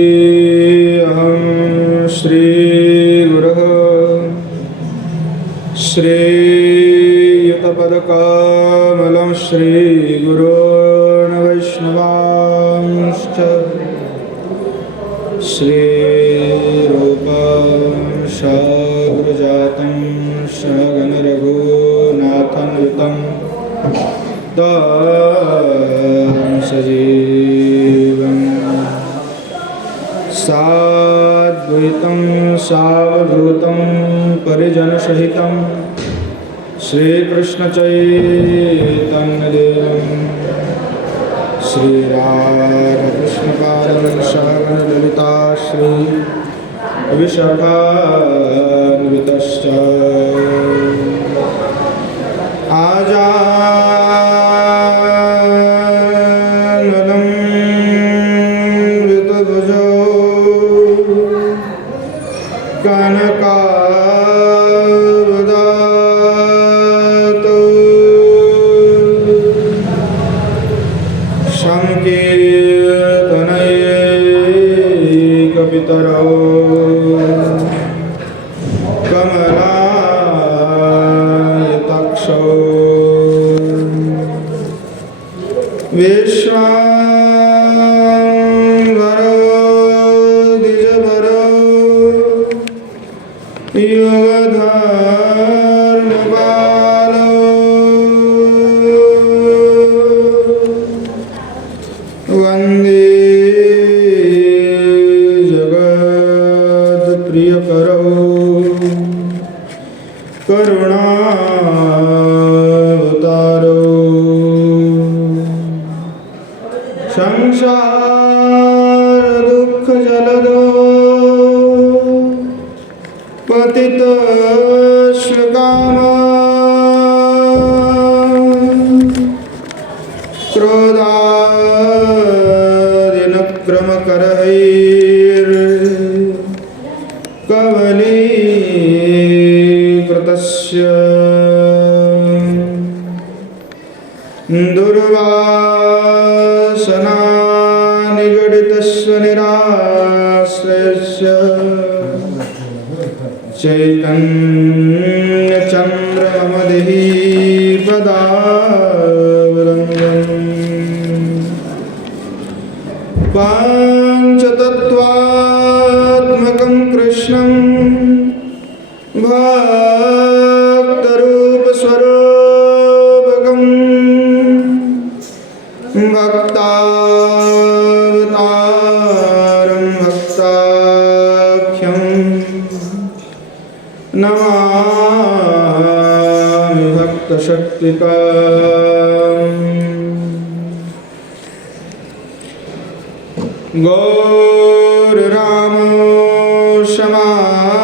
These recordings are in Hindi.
वन्देऽहं श्रीगुरुः श्रीयुतपदकमलं श्रीगुरोन् वैष्णवांश्च श्रीरूपं शाग्रजातं शगनरघुनाथनुतं तं सजीवं साद्वैतं सावधूतं परिजनसहितं श्रीकृष्णचैतन्यदेवं श्रीराधाकृष्णपादं शरणललिता श्री विशाखान्वितश्च आजाननं वितभुजो कनकावदातो संकीर्तनैकपितरो कमलायताक्षो विश्वाम्बरो द्विजभरो युगधर्मपालो वन्दे जगत्प्रियकरो करुणावतारो संसारदुःखजलदो पतितश्रकामा क्रोधादिनक्रमकरैर्कवलीकृतस्य दुर्वासनानिगडितस्य निराश्रयस्य चैतन्यचन्द्रमदेहीपदावलम्बम् पाञ्चतत्त्वात्मकं कृष्णं भक्तरूपस्वरूपकं भक्तावतारं भक्ताख्यं नमामि भक्तशक्तिकाम् गौररामो समारम्भाम्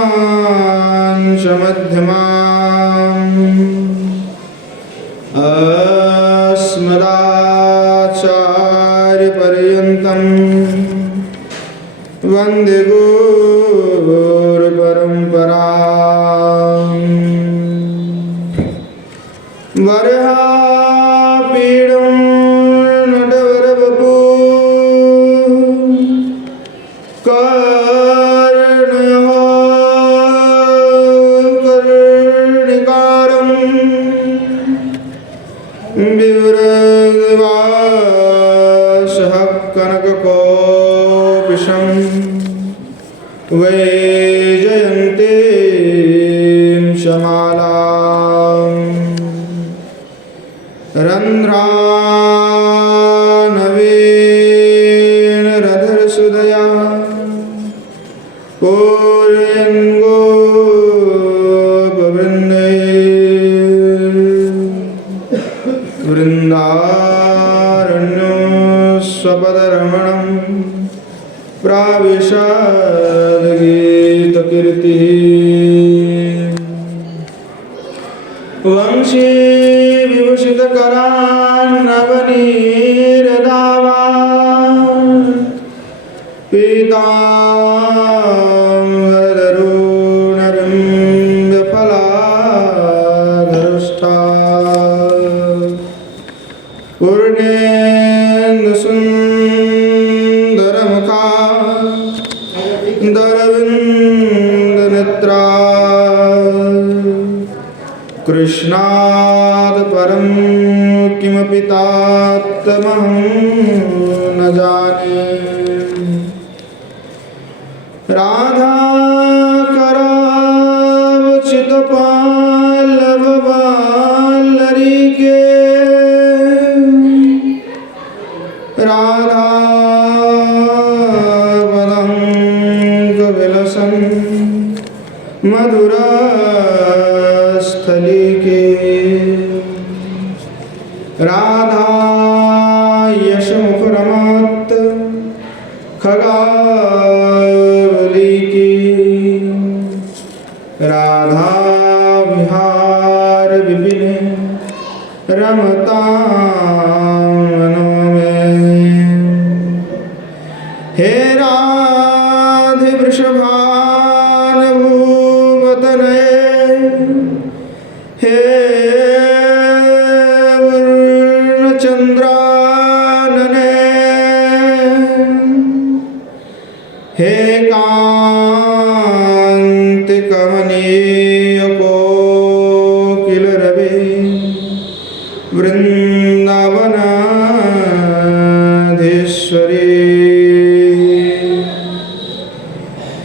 ऐश्वर्यान् समध्यमाम् अस्मदाचार्यपर्यन्तं वन्दे गुरुपरम्पराम् वरहापीडं नटवरवपु कर्णिकारं विव्रजवासः कनककोपिशं वैजयन्तीं शमालाम् रन्ध्रानवीनरधरसुदया पूर्यङ्गोपवृन्दैर्वृन्दारण्यो स्वपदरमणं प्राविशद्गीतकीर्तिः वंशी विभूषितकरान्नवनीरदावान् पीताम्बरधरोणरम्भफलाधरष्टा मुकुन्दरविन्दनेत्रा कृष्णात् परं किमपि तात्तमहं न जाने। राधाकरावचितपाल्लववाल्लरीके राधापदङ्कविलसन् मधुरस्थलिके राधा यशमुखरमत् खगावलिके राधा विहार विपिने रमतां मनो में। हे राधे वृषभानुभूवतनये हे चंद्रानने हे कांति कमनीय कोकिलरवे वृंदावनाधीश्वरी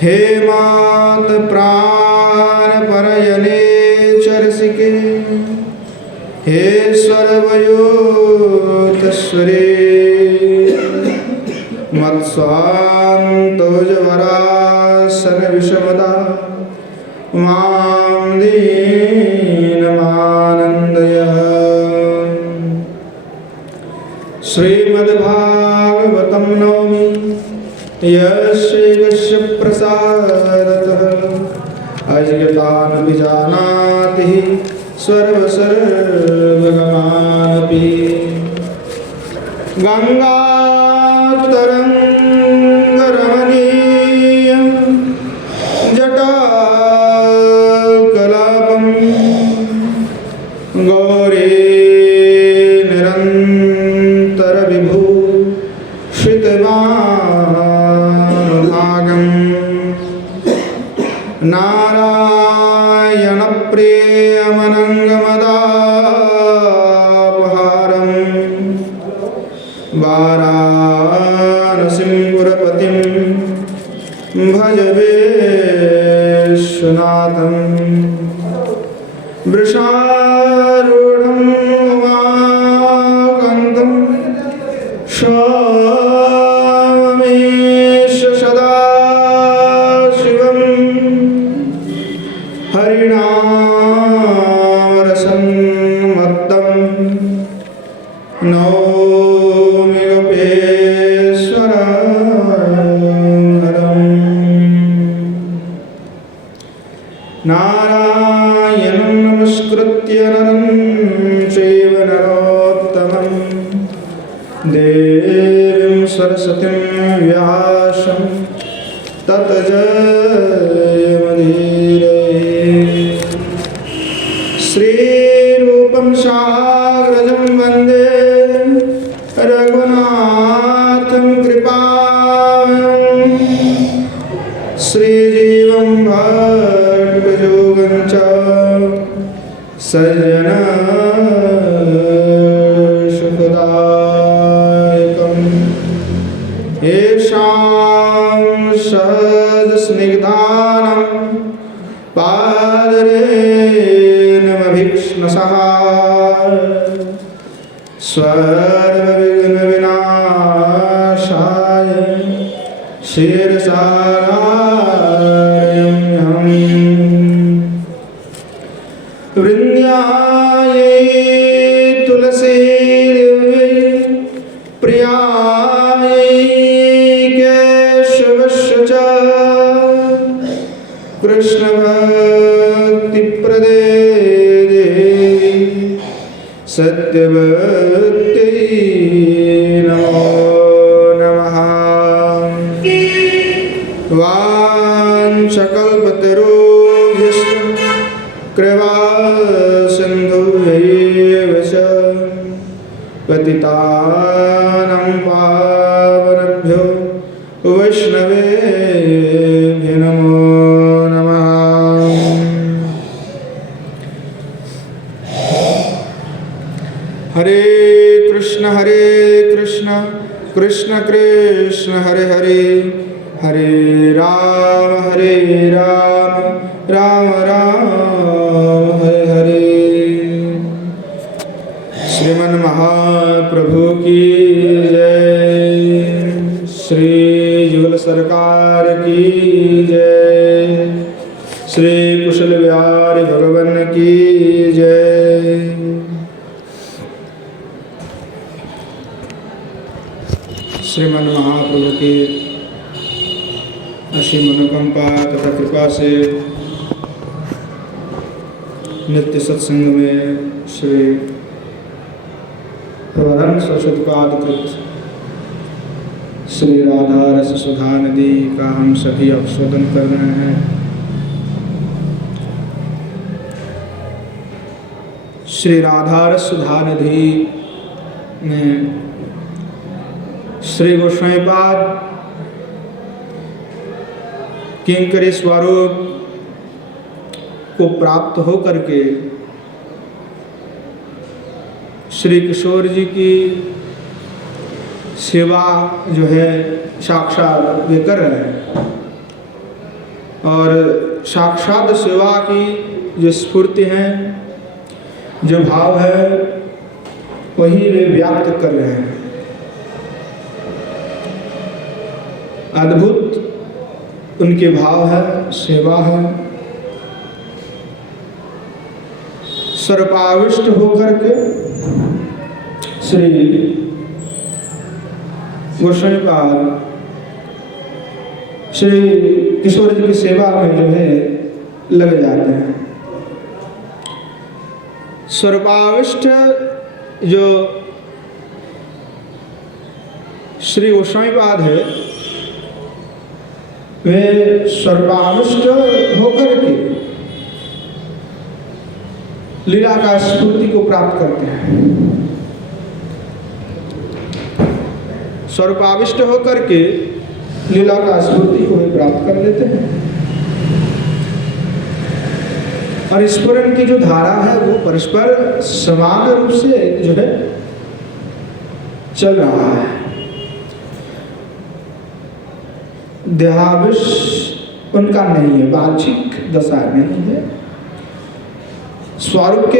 हे मात प्राण परयने चरसिके हे सर्वयोतस्वरे मत्स्वान्तोजवरासन विषमदा मां दीनमानन्दय। श्रीमद्भागवतं नौमि यस्य प्रसादतः अजगतानभिजानाति सर्वसर्वगमानपि। गङ्गातरङ्गरमणीयं जटाकलापं गौरी निरन्तरविभू श्रितवानुभागं नारायणप्रियमनङ्गमदापहारं वाराणसीपुरपतिं भज विश्वनाथं। वृषारूढं वाकन्तं स्वामीश सदा शिवं हरिनामरसन्मत्तं नौमि गोपेश्वरहरम्। नारायणं नमस्कृत्य नरं चैव नरोत्तमं देवीं सरस्वतीं व्यासं ततो जयमुदीरये। श्रीरूपं साग्रजं वन्दे रघुनाथं कृपावयं श्रीजीवं भट्टयोगं च सज्जनसुखदायकं। येषां सहजस्निग्धानं पादरेणुमभीक्ष्णशः सर्वविघ्नविनाशाय शिरसारायम्यहम्। वृन्द्यायै तुलसीदेव्यै प्रियायै केशवस्य च कृष्णभक्तिप्रदे देवी सत्यवत्यै नमो नमः। वाञ्छकल्पतरुभ्यश्च कृपासिन्धुभ्यैव च पतितानां पावनेभ्यो वैष्णवेभ्यो कृष्ण कृष्ण हरे हरे, हरे राम राम राम हरे हरे। श्रीमन महाप्रभु की जय, श्री जुगल सरकार की जय, श्री कुशल बिहारी भगवान की जय। श्रीमन महाप्रभु की असीम अनुकंपा तथा कृपा से नित्य सत्संग में श्री प्रवरण सरस्वती कृत श्री राधा रस सुधा नदी का हम सभी अवशोधन कर रहे हैं। श्री राधा रस सुधा नदी में श्री गोस्वामीपाद किंकरी स्वरूप को प्राप्त होकर के श्री किशोर जी की सेवा जो है साक्षात वे कर रहे हैं और साक्षात सेवा की जो स्फूर्ति है, जो भाव है, वही वे व्यक्त कर रहे हैं। अद्भुत उनके भाव है, सेवा है। सर्पाविष्ट होकर के श्री गोस्वामीपाद श्री किशोर जी की सेवा में जो है लग जाते हैं। सर्पाविष्ट जो श्री गोस्वामीपाद है, वे सर्वाविष्ट होकर के लीला का स्फूर्ति को प्राप्त करते हैं। सर्वाविष्ट होकर के लीला का स्फूर्ति को वे प्राप्त कर लेते हैं और स्फुरन की जो धारा है वो परस्पर समान रूप से जो है चल रहा है। देहाविष उनका नहीं है, वांछिक दशा नहीं है। स्वरूप के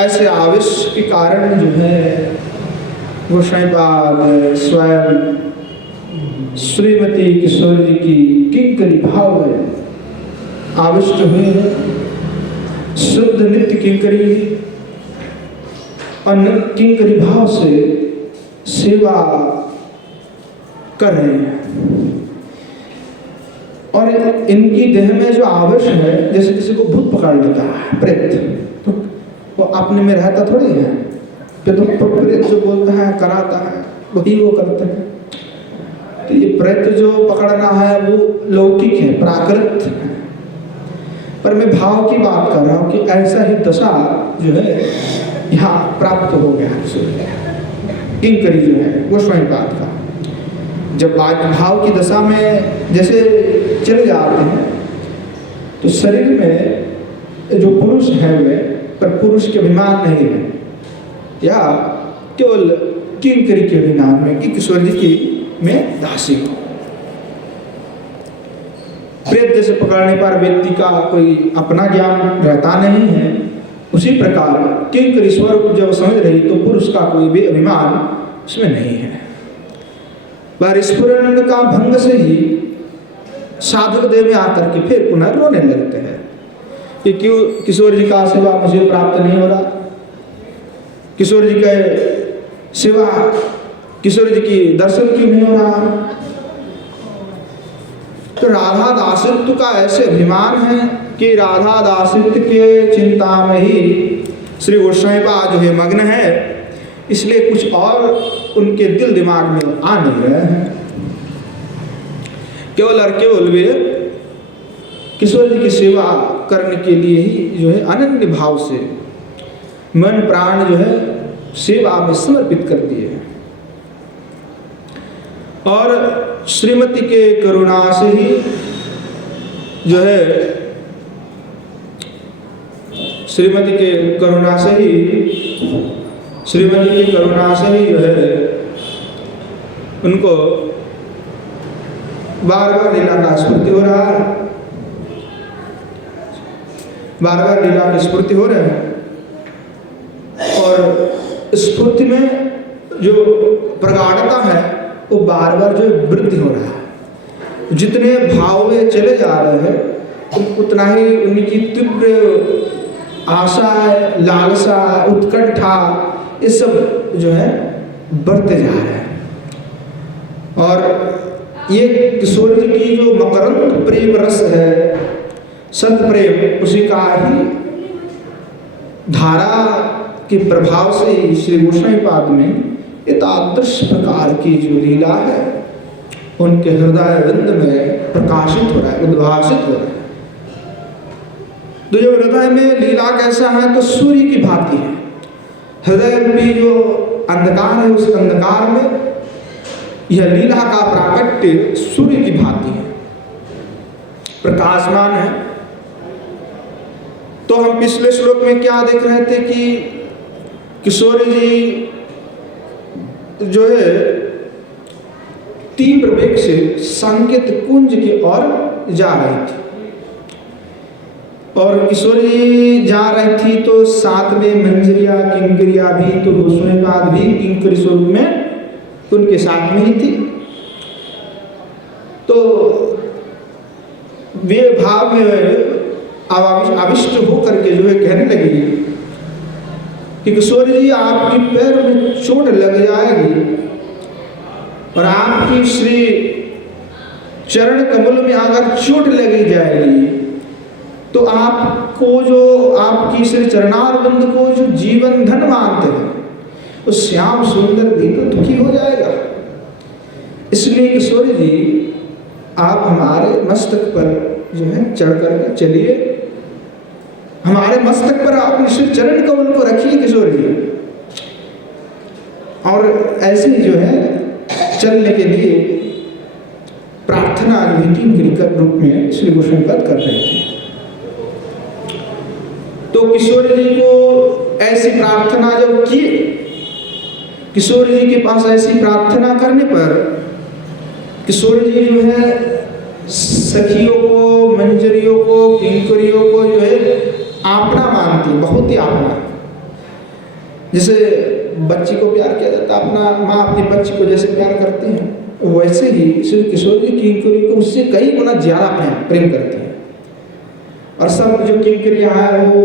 ऐसे आवेश के कारण जो है गोस्वामीपाद स्वयं श्रीमती किशोर जी की किंकरी भाव में आविष्ट हुए हैं। शुद्ध नित्य किंकरी और किंकरी भाव से सेवा कर रहे हैं और इनकी देह में जो आवेश है, जैसे किसी को भूत पकड़ लेता है, प्रेत, तो वो अपने में रहता थोड़ी है। प्रेत जो बोलता है, कराता है, वही वो करते हैं। तो ये प्रेत जो पकड़ना है वो लौकिक है, प्राकृत है। पर मैं भाव की बात कर रहा हूँ कि ऐसा ही दशा जो है यहाँ प्राप्त हो गया किंकरी जो है गोस्वामीपाद का। जब भाव की दशा में जैसे चले जाते हैं तो शरीर में जो पुरुष है वे, पर पुरुष के अभिमान नहीं है, या केवल किंकरी के अभिमान में कि किशोर जी की में दासी हो। प्रेत जैसे पकड़ने पर व्यक्ति का कोई अपना ज्ञान रहता नहीं है, उसी प्रकार किंकरी स्वरूप जब समझ रही तो पुरुष का कोई भी अभिमान उसमें नहीं है। पर स्फुरन का भंग से ही साधक देव में आकर के फिर पुनः रोने लगते हैं कि क्यों किशोर जी का सेवा मुझे प्राप्त नहीं हो रहा, किशोर जी का सेवा, किशोर जी की दर्शन क्यों नहीं हो रहा। तो राधा दासित्व का ऐसे अभिमान है कि राधा दासित्व के चिंता में ही श्री गोस्वामीपाद जो है मग्न है, इसलिए कुछ और उनके दिल दिमाग में आ नहीं रहे हैं। केवल और केवल वे किशोर जी की सेवा करने के लिए ही जो है अनन्य भाव से मन प्राण जो है सेवा में समर्पित कर दिए हैं और श्रीमती के करुणा से ही जो है श्रीमती की करुणा से ही जो है उनको बार बार लीला का स्मृति हो रहा है, बार बार लीला की स्फूर्ति हो रहे हैं, और स्फूर्ति में जो प्रगाढ़ता है वो बार बार जो वृद्धि हो रहा है। जितने भाव में चले जा रहे हैं उतना ही उनकी तीव्र आशा, लालसा, उत्कंठा, ये सब जो है बढ़ते जा रहे हैं। और ये किशोर जी की जो मकरंद प्रेम रस है, सत प्रेम, उसी का ही धारा के प्रभाव से श्री गोसाई पाद में एक आदर्श प्रकार की जो लीला है उनके हृदय वृंद में प्रकाशित हो रहा है, उद्भासित हो रहा है। तो जो हृदय में लीला कैसा है, तो सूर्य की भांति है। हृदय में जो अंधकार है, उस अंधकार में यह लीला का प्राकट्य सूर्य की भांति है, प्रकाशमान है। तो हम पिछले श्लोक में क्या देख रहे थे कि किशोर जी जो है तीव्र वेग से संकेत कुंज की ओर जा रही थी, और किशोर जी जा रही थी तो साथ में मंजरिया किंकरिया भी, तो गोस्वामी पाद भी किंकरी स्वरूप में उनके साथ में ही थी। तो वे भाव में आविष्ट होकर के जो है कहने लगी कि किशोर जी आपके पैर में चोट लग जाएगी और आपकी श्री चरण कमल में अगर चोट लगी जाएगी तो आपको जो आपकी श्री चरणारविंद को जो जीवन धन मानते हैं उस श्याम सुंदर भी तो दुखी हो जाएगा। इसलिए किशोर जी आप हमारे मस्तक पर जो है चढ़ कर चलिए, हमारे मस्तक पर आप श्री चरण कमल को रखिए किशोर जी। और ऐसे ही जो है चलने के लिए प्रार्थना के रूप में श्री गोस्वामी पाद कर रहे थे। तो किशोर जी को ऐसी प्रार्थना जब की, किशोर जी के पास ऐसी प्रार्थना करने पर किशोर जी जो है सखियों को, मंजरियों को, किंकरियों को जो है अपना मानती, बहुत ही अपना। जैसे बच्ची को प्यार किया जाता है, अपना माँ अपनी बच्ची को जैसे प्यार करती है, वैसे ही श्री किशोर जी किंकरी को उससे कई गुना ज्यादा प्रेम करती है। और सब जो किंकरियाँ हैं वो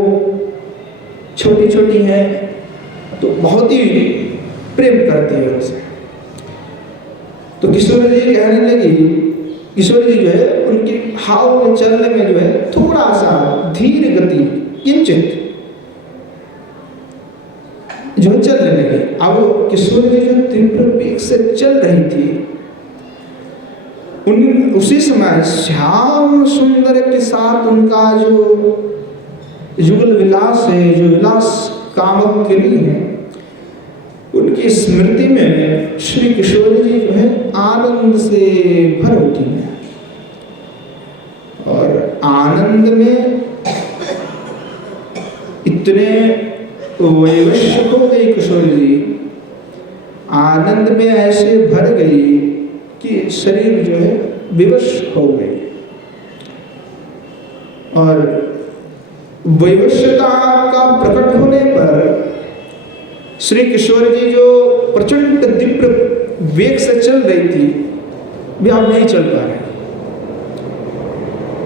छोटी छोटी हैं तो बहुत ही प्रेम करती है उनसे। तो किशोर जी कहने लगी, किशोर जी जो है उनके हाव में चलने में जो है थोड़ा सा धीर गति किंचित जो चलने लगे। अब किशोर जी जो तीव्र वेग से चल रही थी, उसी समय श्याम सुंदर के साथ उनका जो युगल विलास है, जो विलास कामक के लिए है, उनकी स्मृति में श्री किशोर जी जो है आनंद से भर उठी है। और आनंद में इतने वैवश्य हो गई किशोर जी, आनंद में ऐसे भर गई कि शरीर जो है विवश हो गई। और वैवश्यता का प्रकट होने पर श्री किशोर जी जो प्रचंड तीव्र वेग से चल रही थी, वे अब नहीं चल पा रहे।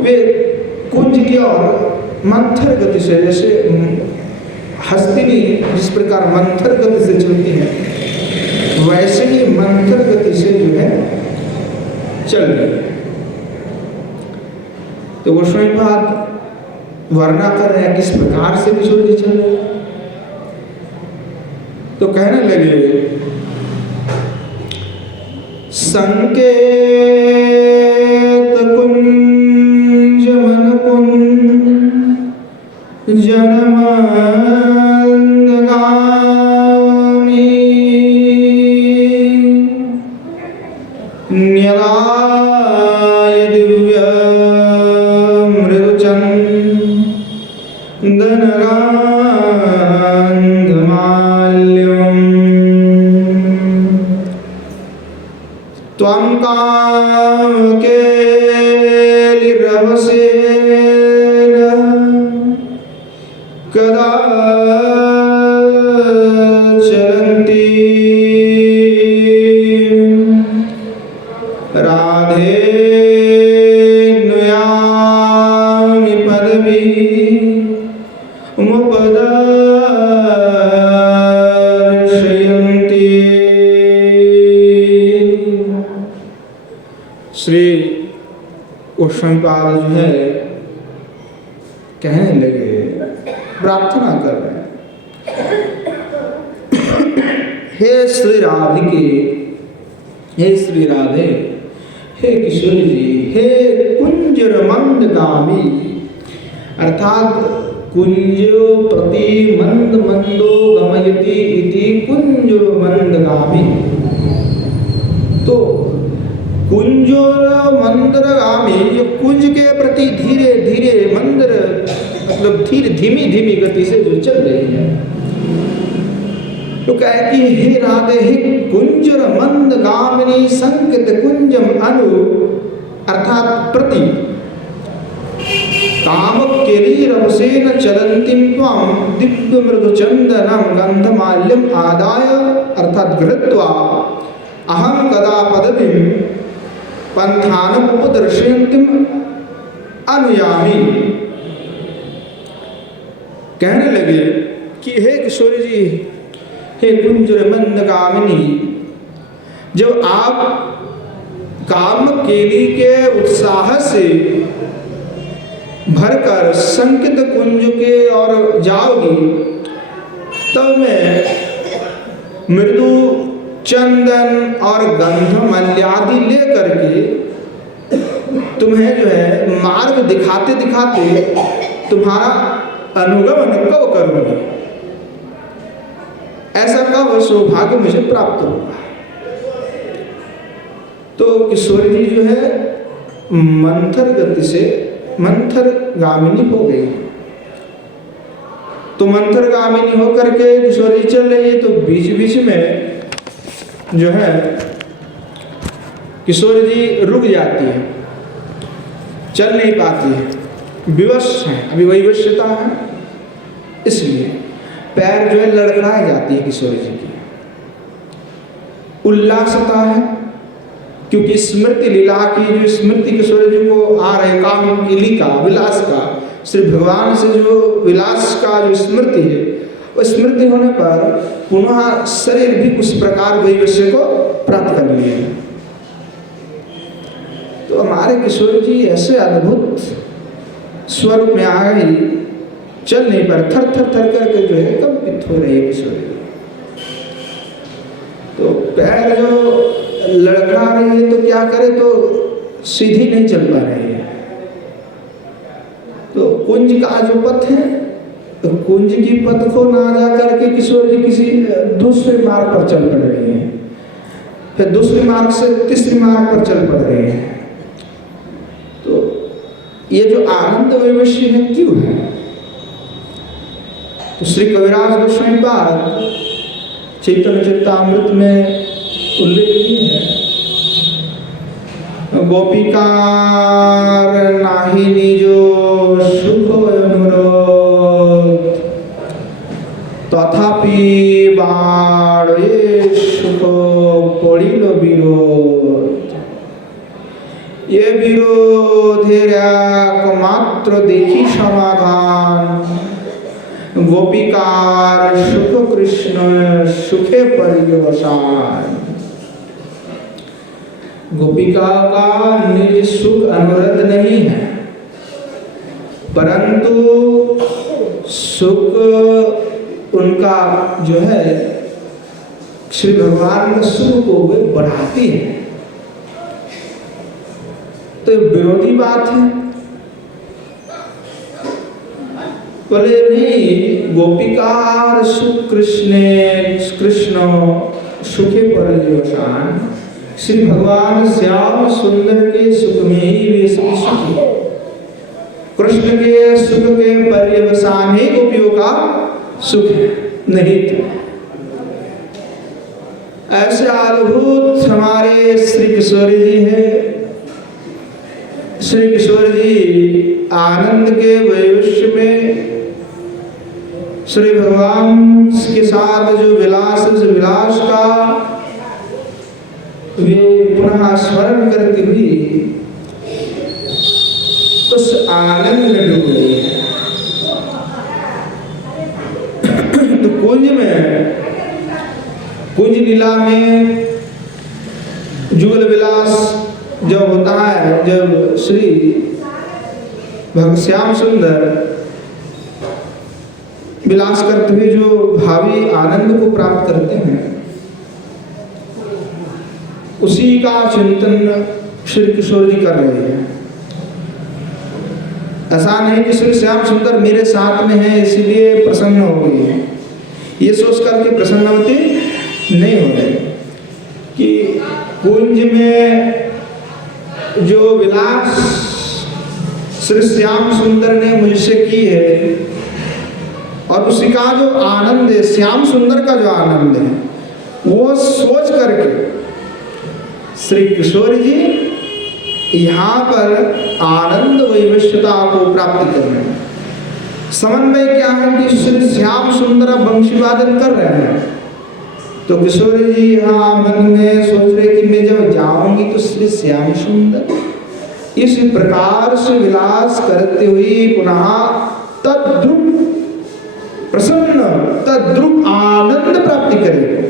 वे कुंज की ओर मंथर गति से, जैसे हस्तिनी जिस प्रकार मंथर गति से चलती है, वैसे ही मंथर गति से जो है चल रही है। तो गोस्वामी पाद वर्णना कर रहे हैं किस प्रकार से किशोर जी चल रहे हैं। तो कहने लगे, संकेत कुंज मन कुंज जनमांदगामी न्यलाय दिव्य कदा चलन्ति राधे नुयामि पदवी मुपदर्शयन्ति। श्री गोस्वामीपाद जो है कहने लगे, प्रार्थना कर रहे हैं, हे श्री राधिके, हे श्री राधे, हे किशोरी जी, हे कुंजर मंदगामी, अर्थात कुंजो प्रति मंद मंदो गमयति इति कुंजर मंदगामी। तो कुंजर मंदगामी, जो कुंज के प्रति धीरे धीरे मंदर मतलब धीरे धीमी धीमी गति से जो चल रही है, तो कहे कि हे राधे, हे कुंजर मंदगामिनी संकित कुंजम अनु, अर्थात प्रति कामक केलीरवसेन चलन्तीं त्वां दिव्य मृदु चंदनम गंधमाल्यम आदाय, अर्थात गृहीत्वा अहम कदा पदवीं पंथानम उपदर्शयन्तीं अनुयामि। कहने लगे कि हे किशोरी जी, हे कुंजर मंदगामिनी, जब आप काम केली के उत्साह से भरकर संकित कुंज के ओर जाओगी, तब मैं मृदु चंदन और गंध मल्यादि लेकर के तुम्हें जो है मार्ग दिखाते दिखाते तुम्हारा अनुगमन कब करूंगा, ऐसा कब सौभाग्य मुझे प्राप्त होगा। तो किशोरी जी जो है मंथर गति से मंथर गामिनी हो गई। तो मंथर गामिनी होकर के किशोरी चल रही है, तो बीच बीच में जो है किशोरी जी रुक जाती है, चल नहीं पाती है, विवश है, अभी वैवश्यता है, इसलिए पैर जो है लड़खड़ाई जाती है किशोरी जी की। उल्लासता है, क्योंकि स्मृति लीला की जो स्मृति किशोरी जी को आ रहे, काम केली का विलास का, श्री भगवान से जो विलास का जो स्मृति है, वो स्मृति होने पर पुनः शरीर भी उस प्रकार वैवश्य को प्राप्त कर लिए। तो हमारे किशोरी जी ऐसे अद्भुत स्वरूप में आ गई, चल नहीं पर थर थर थर करके जो है कंपित हो रही है किशोरी। तो पैर जो लड़खड़ा रही है, तो क्या करे, तो सीधी नहीं चल पा रही है। तो कुंज का जो पथ है, तो कुंज की पथ को ना जा करके किशोरी जी किसी दूसरे मार्ग पर चल पड़ रही है, फिर दूसरे मार्ग से तीसरे मार्ग पर चल पड़ रही है। तो ये जो आनंद वैवश्य है क्यों है? तो श्री कविराज गोस्वामीपाद चैतन्य चरितामृत में उल्लेख किए हैं, गोपिकार नाहि निजो सुख अनुरोध, तथापि बाड़े सुख पड़िल विरोध। ये विरोधेर एकमात्र देखी समाधान, गोपिकार सुख कृष्ण सुखे पर्यवसान। गोपिका का निज सुख अनुरत नहीं है, परंतु सुख उनका जो है श्री भगवान का सुख को वे बढ़ाती है। तो विरोधी बात है। बोले नहीं, गोपिकार सुख कृष्ण सुखे पर्यवसान, श्री भगवान श्याम सुंदर के सुख में ही वे सभी सुखी। कृष्ण के सुख के पर्यवसान ही गोपियों का सुख है, नहीं तो। ऐसे अद्भुत हमारे श्री किशोरी जी है, श्री किशोर जी आनंद के वैवश्य में श्री भगवान के साथ जो विलास, उस विलास का वे पुनः स्मरण करती हुई उस आनंद में डूब गई है। तो कुंज में, कुंज लीला में जुगल विलास जब होता है, जब श्री श्याम सुंदर विलास करते हुए जो भावी आनंद को प्राप्त करते हैं, उसी का चिंतन श्री किशोर जी कर रहे हैं। ऐसा नहीं कि श्री श्याम सुंदर मेरे साथ में है इसलिए प्रसन्न हो गई है, ये सोच करके प्रसन्नवती नहीं हो रही कि कुंज में जो विलास श्री श्याम सुंदर ने मुझसे की है और उसी का जो आनंद है, श्याम सुंदर का जो आनंद है, वो सोच करके श्री किशोर जी यहाँ पर आनंद वैवश्यता को प्राप्त कर रहे हैं। समन्वय क्या है कि श्री श्याम सुंदर वंशी वादन कर रहे हैं, तो किशोर जी यहाँ मन में सोच रहे कि मैं जब जाऊंगी तो श्री श्याम सुंदर इस प्रकार से विलास करते हुए पुनः तद्रुप प्रसन्न, तद्रुप आनंद प्राप्ति करेंगे।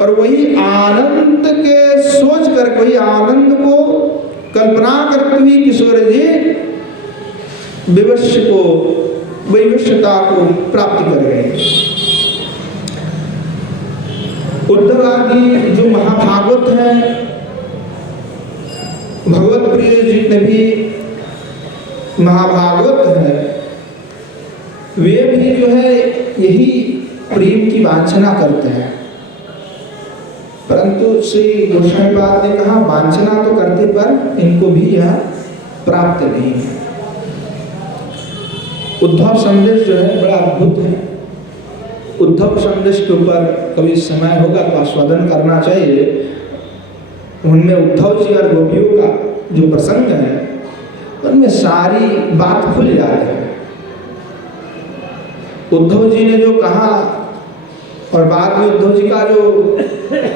और वही आनंद के सोच कर, वही आनंद को कल्पना करते हुए किशोर जी विवश्य को, वैवश्यता को प्राप्त कर गए। उद्धव आदि जो महाभागवत है, भगवत प्रिय जितने भी महाभागवत है, वे भी जो है यही प्रेम की वांछना करते हैं। परंतु श्री गोस्वामीपाद ने कहा वांछना तो करते पर इनको भी यह प्राप्त नहीं है। उद्धव संदेश जो है बड़ा अद्भुत है। उद्धव संदेश के ऊपर कभी समय होगा तो आस्वादन करना चाहिए। उनमें उद्धव जी और गोपियों का जो प्रसंग है, उनमें सारी बात खुल जाती है। उद्धव जी ने जो कहा और बाद में उद्धव जी का जो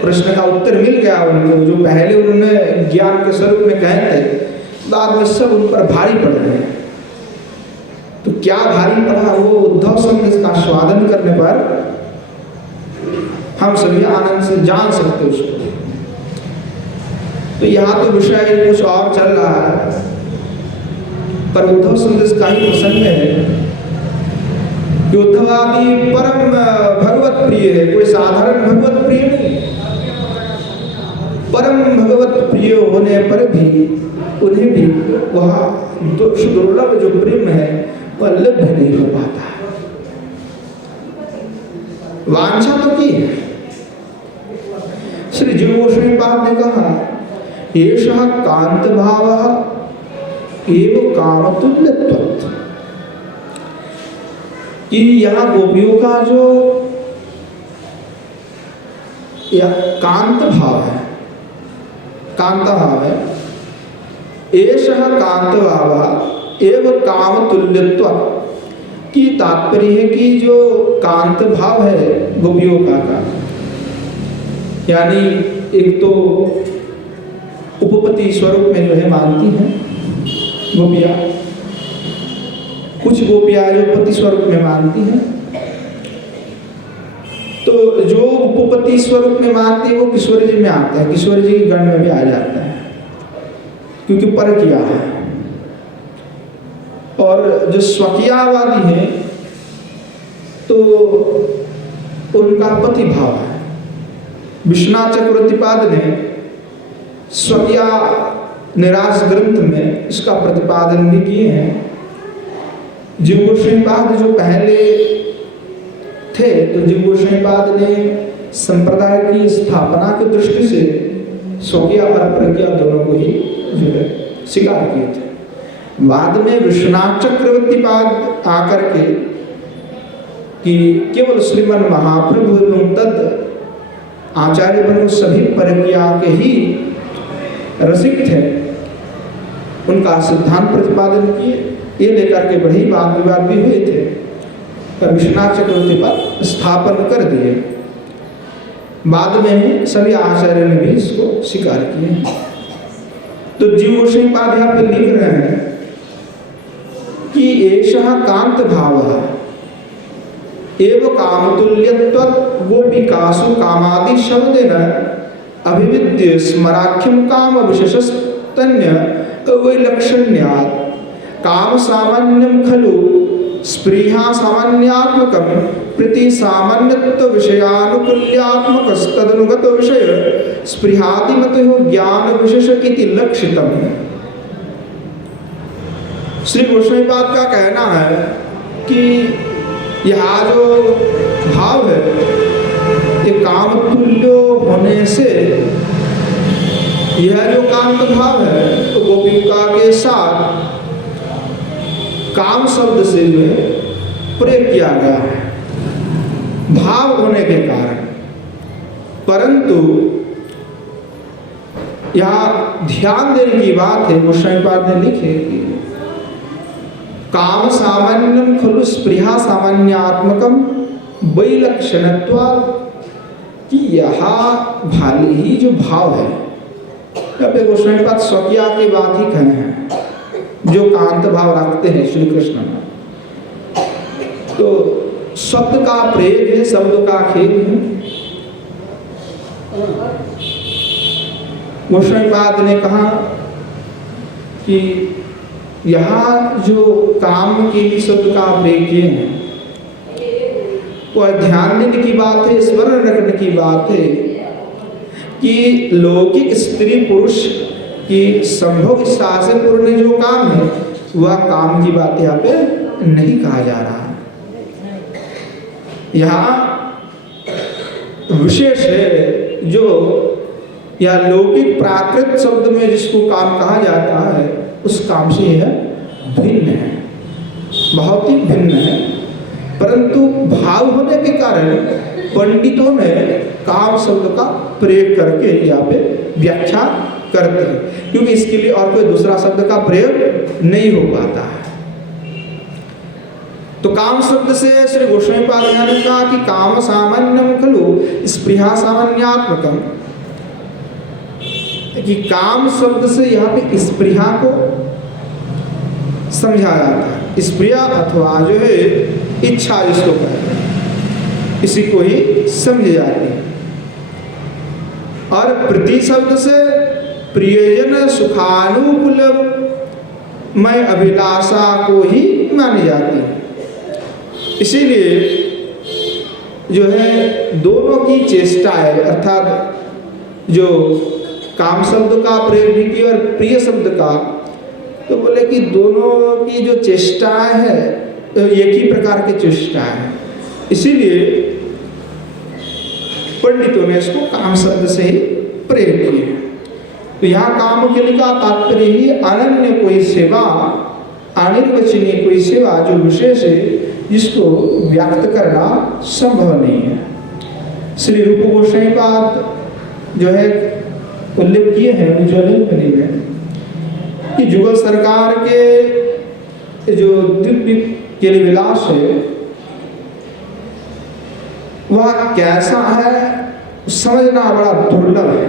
प्रश्न का उत्तर मिल गया उनको, जो पहले उन्होंने ज्ञान के स्वरूप में कहे थे, बाद में सब उन पर भारी पड़ रहे हैं। तो क्या भारी पड़ा, वो उद्धव संदेश का स्वादन करने पर हम सभी आनंद से जान सकते उसको। तो यहाँ तो विषय कुछ और चल रहा है, पर उद्धव संदेश का ही प्रसंग है कि उद्धव आदि परम भगवत प्रिय है, कोई साधारण भगवत प्रिय नहीं। परम भगवत प्रिय होने पर भी उन्हें भी वह दुर्लभ जो प्रेम है वह लभ्य नहीं हो पाता। वांछा तो की है। श्री जीव गोस्वामीपाद ने कहा एषः कांत भावः एव कामतुल्यत्वत्, कि यहाँ गोपियों का जो कांत भाव है, कांता भाव है, एषः कांत भावः एव कामतुल्यत्व, की तात्पर्य है कि जो कांत भाव है गोपियों का, यानी एक तो उपपति स्वरूप में जो है मानती हैं गोपियाँ, कुछ गोपियाँ जो पति स्वरूप में मानती हैं। तो जो उपपति स्वरूप में मानती है वो किशोर जी में आता है, किशोर जी के गण में भी आ जाता है, क्योंकि पर किया है। और जो स्वकीयवादी है तो उनका पति भाव है। विश्वनाथ चक्रवर्तीपाद ने स्वकीय निराश ग्रंथ में इसका प्रतिपादन भी किए हैं। जीव गोस्वामीपाद जो पहले थे, तो जीव गोस्वामीपाद ने संप्रदाय की स्थापना की दृष्टि से स्वकीय और प्रज्ञा दोनों को ही जो है स्वीकार किए थे। बाद में विश्वनाथ चक्रवर्तीपाद आकर के कि केवल श्रीमन महाप्रभु एवं तद आचार्य बनो सभी प्रज्ञा के ही रसिक थे, उनका सिद्धांत प्रतिपादन किए, ये लेकर के बड़े वाद विवाद भी हुए थे, पर विश्वनाथ चक्रवर्ती पर स्थापन कर दिए। बाद में सभी आचार्यों ने भी इसको स्वीकार किए। तो जीव गोस्वामीपाद यहाँ पे लिख रहे हैं कि एषः कांत भावः एव कामतुल्यत्वत् गोपिकासु कामादि शब्देन अभिविद्य स्मराख्यम काम विशेषस्तन्य वैलक्षण्यात् काम सामान्यम खलु स्पृहा सामान्यात्मकम प्रति सामान्यत्व विषयानुकूल्यात्मकस्तदनुगत विषय स्पृहादिमतो ज्ञान विशेष इति लक्षितम। श्री गोस्वामीपाद का कहना है कि यह जो भाव है ये काम तुल्य होने से यह जो कांत भाव है तो गोपिका के साथ काम शब्द से प्रयोग किया गया है भाव होने के कारण। परंतु यहाँ ध्यान देने की बात है, गोस्वामीपाद ने लिखे कि काम सामान्यम खलु स्पृहा सामान्यात्मकम वैलक्षणत्वात्, कि यह भाली ही जो भाव है, अब गोस्वामीपाद स्वकीय की बात ही कहे हैं, जो कांत भाव रखते हैं श्री कृष्ण में। तो शब्द का प्रयोग है, शब्द का खेल है। गोस्वामीपाद ने कहा कि यहाँ जो काम के लिए शब्द का प्रयोग किए हैं वो ध्यान देने की बात है, स्मरण रखने की बात है कि लौकिक स्त्री पुरुष की संभोग इच्छा से पूर्ण जो काम है वह काम की बात यहाँ पे नहीं कहा जा रहा है। यहाँ विशेष है जो या लौकिक प्राकृत शब्द में जिसको काम कहा जाता है उस काम से यह भिन्न है, बहुत ही भिन्न है। परंतु भाव होने के कारण पंडितों ने काम शब्द का प्रयोग करके यहाँ पे व्याख्या करते हैं, क्योंकि इसके लिए और कोई दूसरा शब्द का प्रयोग नहीं हो पाता है। तो काम शब्द से श्री गोस्वामीपाद ने कहा कि काम सामान्यम खलु स्पृहा सामान्यात्मकम, कि काम शब्द से यहाँ पे स्पृहा को समझा जाता है। स्पृहा अथवा जो है इच्छा जिसको कहते हैं, इसी को ही समझी जाती है। और प्रति शब्द से प्रियजन सुखानुकूल में अभिलाषा को ही मानी जाती है। इसीलिए जो है दोनों की चेष्टा है, अर्थात जो काम शब्द का प्रयोग भी किया और प्रिय शब्द का, तो बोले कि दोनों की जो चेष्टाएं है तो एक ही प्रकार की चेष्टाएं है। इसीलिए पंडितों ने इसको काम शब्द से ही प्रयोग किया। तो यहाँ काम के लिए का तात्पर्य ही अनन्य कोई सेवा, अनिर्वचनीय कोई सेवा जो विशेष है जिसको व्यक्त करना संभव नहीं है। श्री रूप गोस्वामीपाद जो है उल्लेख किए हैं उज्ज्वलिनी में कि जुगल सरकार के जो दिव्य केली विलास है वह कैसा है समझना बड़ा दुर्लभ है।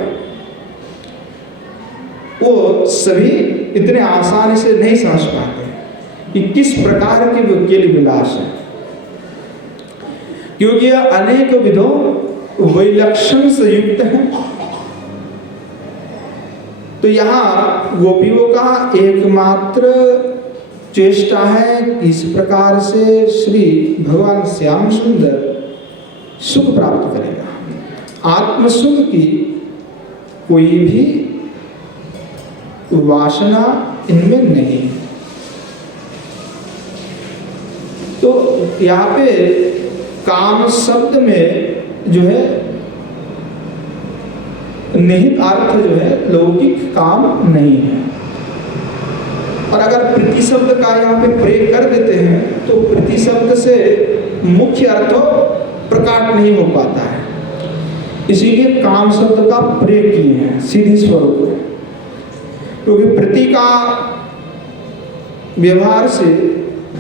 वो सभी इतने आसानी से नहीं समझ पाते कि किस प्रकार के वो केली विलास है, क्योंकि यह अनेक विधों वैलक्षण से युक्त है। तो यहाँ गोपियों का एकमात्र चेष्टा है किस प्रकार से श्री भगवान श्याम सुंदर सुख प्राप्त करेगा। आत्म सुख की कोई भी वासना इनमें नहीं। तो यहाँ पे काम शब्द में जो है निहित अर्थ जो है लौकिक काम नहीं है। और अगर प्रति शब्द का यहाँ पे प्रयोग कर देते हैं तो प्रति शब्द से मुख्य अर्थ प्रकट नहीं हो पाता है, इसीलिए काम शब्द का प्रयोग किए हैं सीधी स्वरूप में। क्योंकि प्रति का व्यवहार से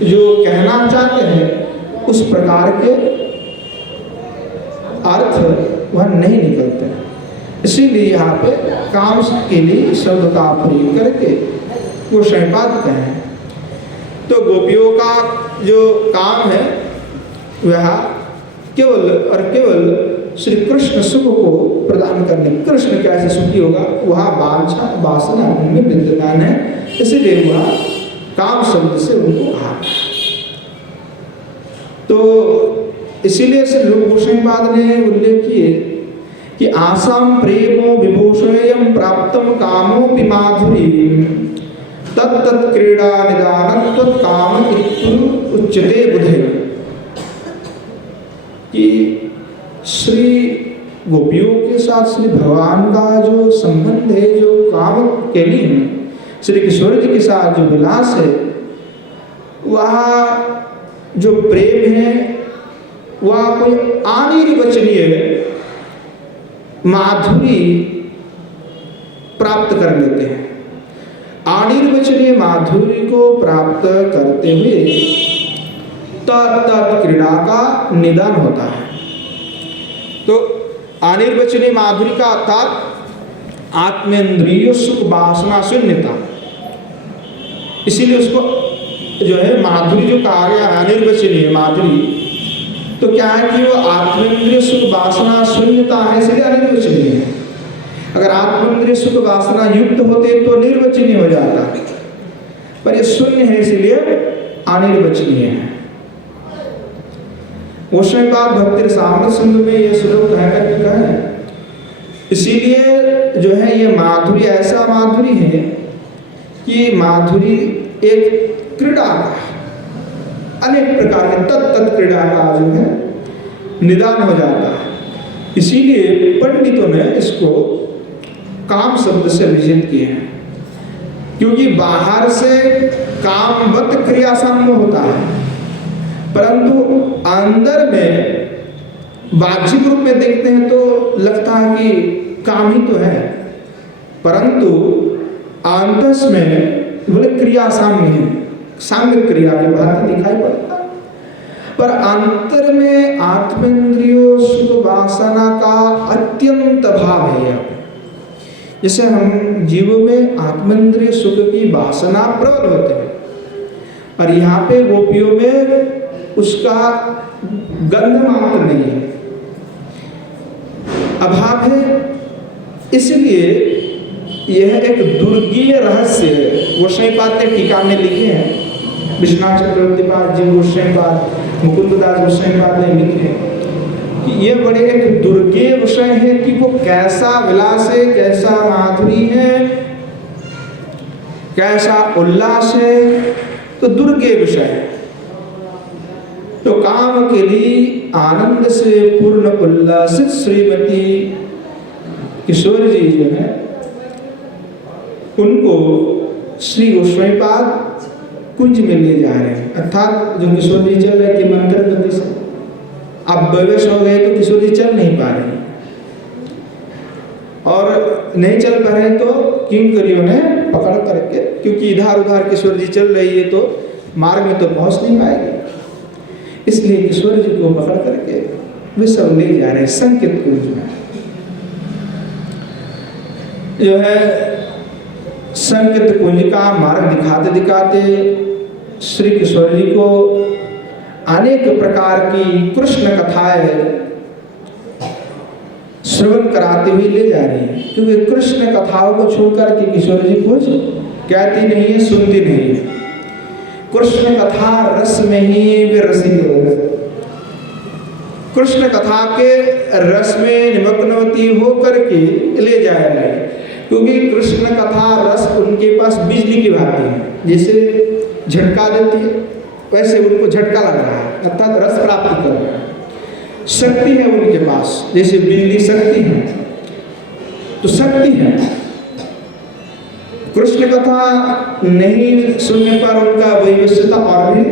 जो कहना चाहते हैं उस प्रकार के अर्थ वह नहीं निकलते। इसीलिए यहाँ पे काम के लिए शब्द का प्रयोग करके वो शैपाद कहें। तो गोपियों का जो काम है वह केवल और केवल श्री कृष्ण सुख को प्रदान करने। कृष्ण कैसे सुखी होगा, वह वांछा वासना उनमें विद्यमान है, इसलिए वह काम शब्द से उनको कहा। तो इसीलिए श्री रूप गोस्वामी पाद ने उल्लेख किए कि आसाम प्रेमो विभूषयम प्राप्तम कामो माधुरी तत्त क्रीड़ा निदान काम उच्चते बुधे। कि श्री गोपियों के साथ श्री भगवान का जो संबंध है, जो काम के लिए श्री किशोर जी के साथ जो विलास है, वह जो प्रेम है वह कोई अनिर्वचनीय माधुरी प्राप्त कर लेते हैं। अनिर्वचनीय माधुरी को प्राप्त करते हुए तत् क्रीड़ा का निदान होता है। तो अनिर्वचनीय माधुरी का अर्थात आत्मेंद्रिय सुख वासना शून्यता। इसीलिए उसको जो है माधुरी जो कहा गया अनिर्वचनीय माधुरी, तो क्या है कि वो आत्मेंद्रिय सुख वासना शून्यता है, इसलिए अनिर्वचनीय है। अगर आत्मेंद्रिय सुख वासना युक्त होते तो निर्वचनीय हो जाता, पर ये शून्य है इसलिए अनिर्वचनीय है। गोस्वामी पाद भक्ति रसामृत सिंधु में ये श्लोक कह करके कहे। इसीलिए जो है ये माधुरी ऐसा माधुरी है कि माधुरी एक क्रीड़ा का, अनेक प्रकार के तत्त क्रीड़ा का जो है निदान हो जाता है। इसीलिए पंडितों ने इसको काम शब्द से विजित किए हैं, क्योंकि बाहर से कामवत क्रिया साम्य होता है, परंतु अंदर में बाह्यिक रूप में देखते हैं तो लगता है कि काम ही तो है, परंतु अंतस में बोले क्रिया साम्य है, साम्य क्रिया के भांति दिखाई पड़ता है। पर अंतर में आत्मेंद्रियों सुख वासना का अत्यंत भाव है। यहाँ पे जैसे हम जीवों में आत्मेंद्रिय सुख की वासना प्रबल होते हैं, और यहाँ पे गोपियों में उसका गंध मात्र नहीं है, अभाव है। इसलिए यह एक दुर्गीय रहस्य है। गोस्वामी पाद ने टीका में लिखे हैं, विश्वनाथ चक्रवर्ती पाद जी, गोस्वामी पाद, मुकुंददास गोस्वामी पाद ने लिखे हैं कि यह बड़े एक दुर्गीय विषय है कि वो कैसा विलास है, कैसा माधुरी है, कैसा उल्लास है, तो दुर्गीय विषय है। तो काम के लिए आनंद से पूर्ण उल्लासित श्रीमती किशोर जी जो है उनको श्री गोस्वामी पाद कुंज में ले जा रहे हैं। अर्थात जो किशोर जी चल रहे थे मंत्र गति से, अब बेवश हो गए तो किशोर जी चल नहीं पा रहे, और नहीं चल पा रहे तो किंकरियों ने पकड़ करके, क्योंकि इधर उधर किशोर जी चल रही है तो मार्ग में तो पहुंच नहीं पाएगी, इसलिए किशोर जी को पकड़ करके वे सब ले जा रहे हैं संकेत कुंज में। जो है संकेत कुंज का मार्ग दिखाते दिखाते श्री किशोर जी को अनेक प्रकार की कृष्ण कथाएं श्रवण कराते हुए ले जा रही है, क्योंकि कृष्ण कथाओं को छोड़कर के किशोर जी कुछ कहती नहीं है, सुनती नहीं है। कृष्ण कथा रस में ही वे रसिक हो गए, कृष्ण कथा के रस में निमग्नवती होकर के ले जा रहे हैं, क्योंकि कृष्ण कथा रस उनके पास बिजली की भांति है, जैसे झटका देती है वैसे उनको झटका लग रहा है, अर्थात रस प्राप्ति कर रहा है। शक्ति है उनके पास, जैसे बिजली शक्ति है, तो शक्ति है। कृष्ण कथा नहीं सुनने पर उनका वैवस्यता और भी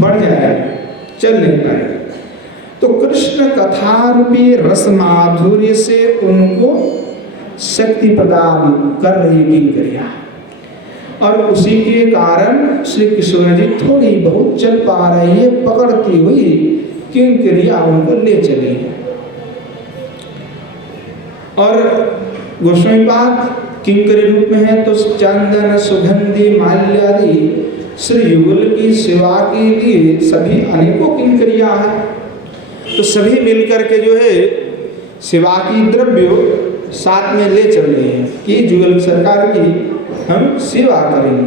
बढ़ जाएगा, चल नहीं पाएगा। तो कृष्ण कथा रूपी रस माधुर्य से उनको शक्ति प्रदान कर रही किंकरिया, और उसी के कारण श्री किशोर जी थोड़ी बहुत चल पा रही है, पकड़ती हुई किंकरिया उनको ले चली। और गोस्वामी पाद किंकरी रूप में है तो चंदन सुगंधि माल्य आदि श्री युगल की सेवा के लिए सभी अनेकों किंकरिया है। तो सभी मिलकर के जो है सेवा की द्रव्य साथ में ले चल रहे हैं कि जुगल सरकार की हम सेवा करेंगे।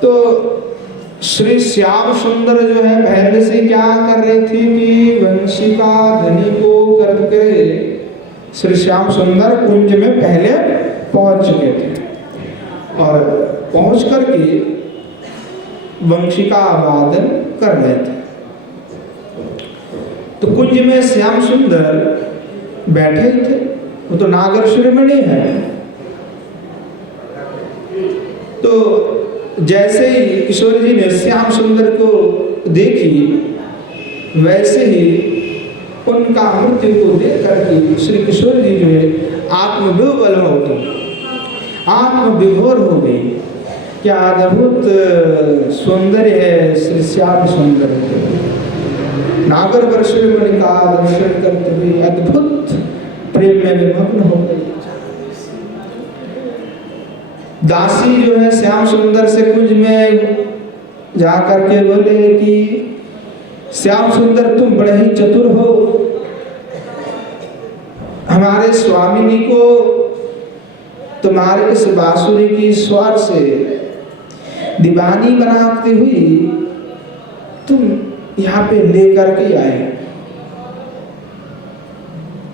तो श्री श्याम सुंदर जो है पहले से क्या कर रहे थे कि वंशिका धनी को करके श्री श्याम सुंदर कुंज में पहले पहुंच चुके थे और पहुंच करके वंशिका वादन कर रहे थे। तो कुंज में श्याम सुंदर बैठे ही थे, वो तो नागर शिरोमणि है। तो जैसे ही किशोर जी ने श्याम सुंदर को देखी वैसे ही उनका मृत्यु को देख करके श्री किशोर जी जो है आत्मविभोर हो गए, आत्मविभोर हो गए। क्या अद्भुत सौंदर्य है श्री श्याम सुंदर। नागर वर्षिणी का दर्शन करते हुए अद्भुत प्रेम में विमग्न हो गई। दासी जो है श्याम सुंदर से कुंज में जाकर के बोले कि श्याम सुंदर तुम बड़े ही चतुर हो, हमारे स्वामिनी को तुम्हारे इस बांसुरी की स्वर से दीवानी बनाती हुई तुम यहाँ पे लेकर के आए।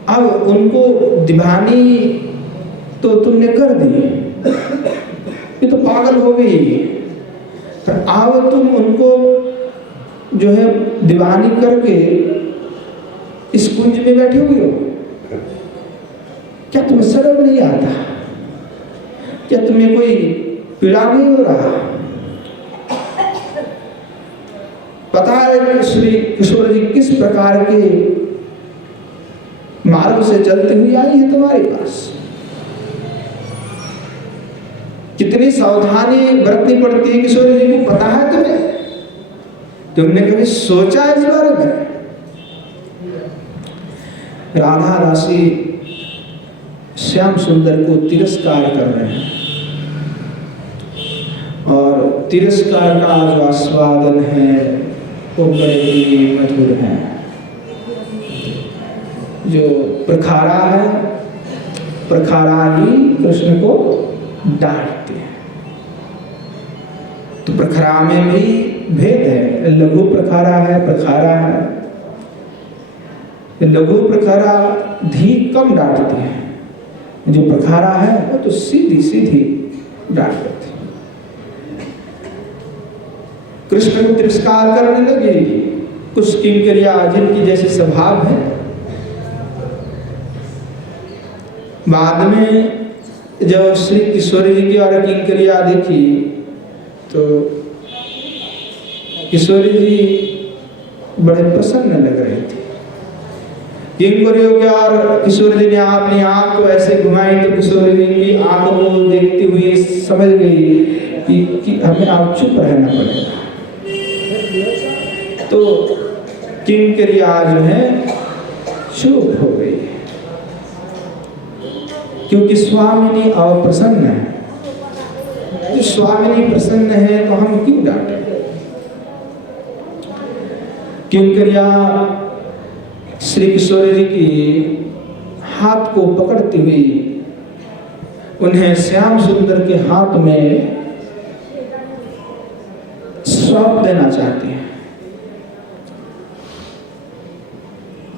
अब उनको दीवानी तो तुमने कर दी, ये तो पागल हो गई, पर अब तुम उनको जो है दीवानी करके इस कुंज में बैठे हुए हो। क्या तुम्हें शर्म नहीं आता? क्या तुम्हें कोई पीड़ा नहीं हो रहा? पता है श्री किशोर जी किस प्रकार के मार्ग से चलती हुई आई है तुम्हारे पास, कितनी सावधानी बरतनी पड़ती है किशोर जी को पता है तुम्हें? तुमने कभी सोचा इस बारे में? राधा दासी श्याम सुंदर को तिरस्कार कर रहे हैं और तिरस्कार का जो आस्वादन है वो बड़े ही मधुर है। जो प्रखारा है, प्रखारा ही कृष्ण को डांटते हैं। तो प्रखारा में भी भेद है, लघु प्रखारा है, प्रखारा है। लघु प्रखारा धी कम डांटती है, जो प्रखारा है वो तो सीधी सीधी डांटती है। कृष्ण को तिरस्कार करने लगी कुछ किंकरिया जिनकी जैसे स्वभाव है। बाद में जब श्री किशोर जी की और किंकरिया देखी तो किशोर जी बड़े प्रसन्न लग रहे थे। किंकरियों के और किशोर जी ने अपनी आंख को ऐसे घुमाई तो किशोर जी की आंखों को देखती हुई समझ गई कि हमें आप चुप रहना पड़ेगा। तो किंकरिया जो है चुप हो गई क्योंकि स्वामिनी अप्रसन्न है। जो स्वामिनी प्रसन्न है तो हम क्यों डांटे? किंकरिया श्री किशोर जी की हाथ को पकड़ती हुई उन्हें श्याम सुंदर के हाथ में सौंप देना चाहती हैं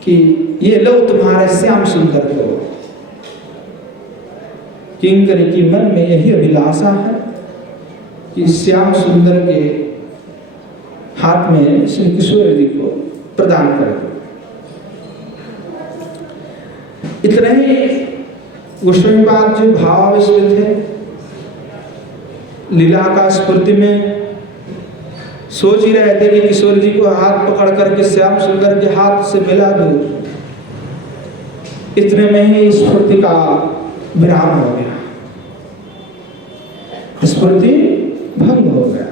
कि ये लो तुम्हारे श्याम सुंदर को। किंकरी की मन में यही अभिलाषा है कि श्याम सुंदर के हाथ में श्री किशोर जी को प्रदान कर। इतना ही गोस्वामी पाद जो भावाविष्ट थे, लीला का स्फूर्ति में सोच ही रहे थे कि किशोर जी को हाथ पकड़ करके श्याम सुंदर के हाथ से मिला दो। इतने में ही स्फूर्ति का विराम हो गया। स्फूर्ति भंग हो गया,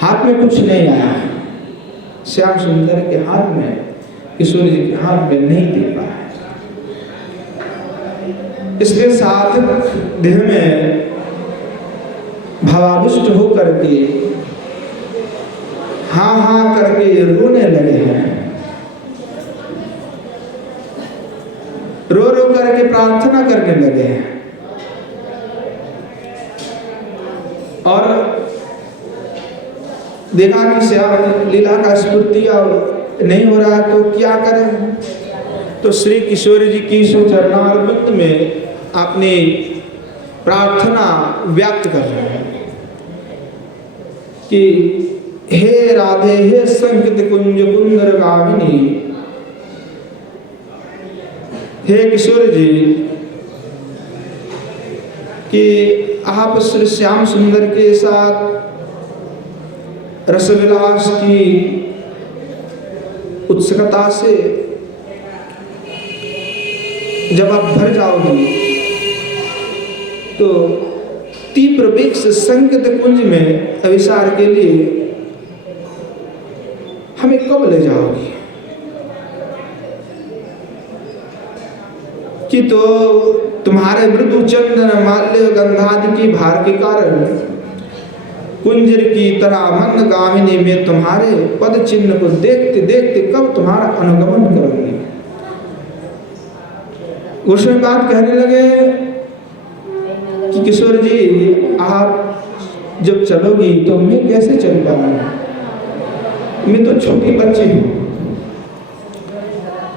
हाथ में कुछ नहीं आया। श्याम सुंदर के हाथ में, किशोर जी के हाथ में नहीं दे पाया। इसलिए साधक देह में भावाविष्ट होकर के हाँ हाँ करके रोने लगे हैं, रो रो करके प्रार्थना करने लगे हैं। और देखा कि श्याम लीला का स्फूर्ति नहीं हो रहा है, तो क्या करें? तो श्री किशोर जी की चरणारविंद में अपनी प्रार्थना व्यक्त कर रहे हैं कि हे राधे, हे संकित कुंज कुंदर गामिनी, हे किशोर जी, कि आप श्री श्याम सुंदर के साथ रसविलास की उत्सुकता से जब आप भर जाओगी तो तीव्र वेग से संकेत कुंज में अविसार के लिए हमें कब ले जाओगी? कि तो तुम्हारे मृदु चंदन माल्य गंधादि की भार के कारण कुंजर की तरह मंदगामिनी में तुम्हारे पद चिन्ह को देखते देखते कब तुम्हारा अनुगमन करूंगी। गोस्वामी बात कहने लगे कि किशोर जी, आप जब चलोगी तो मैं कैसे चल पाऊंगा? मैं तो छोटी बच्ची हूँ।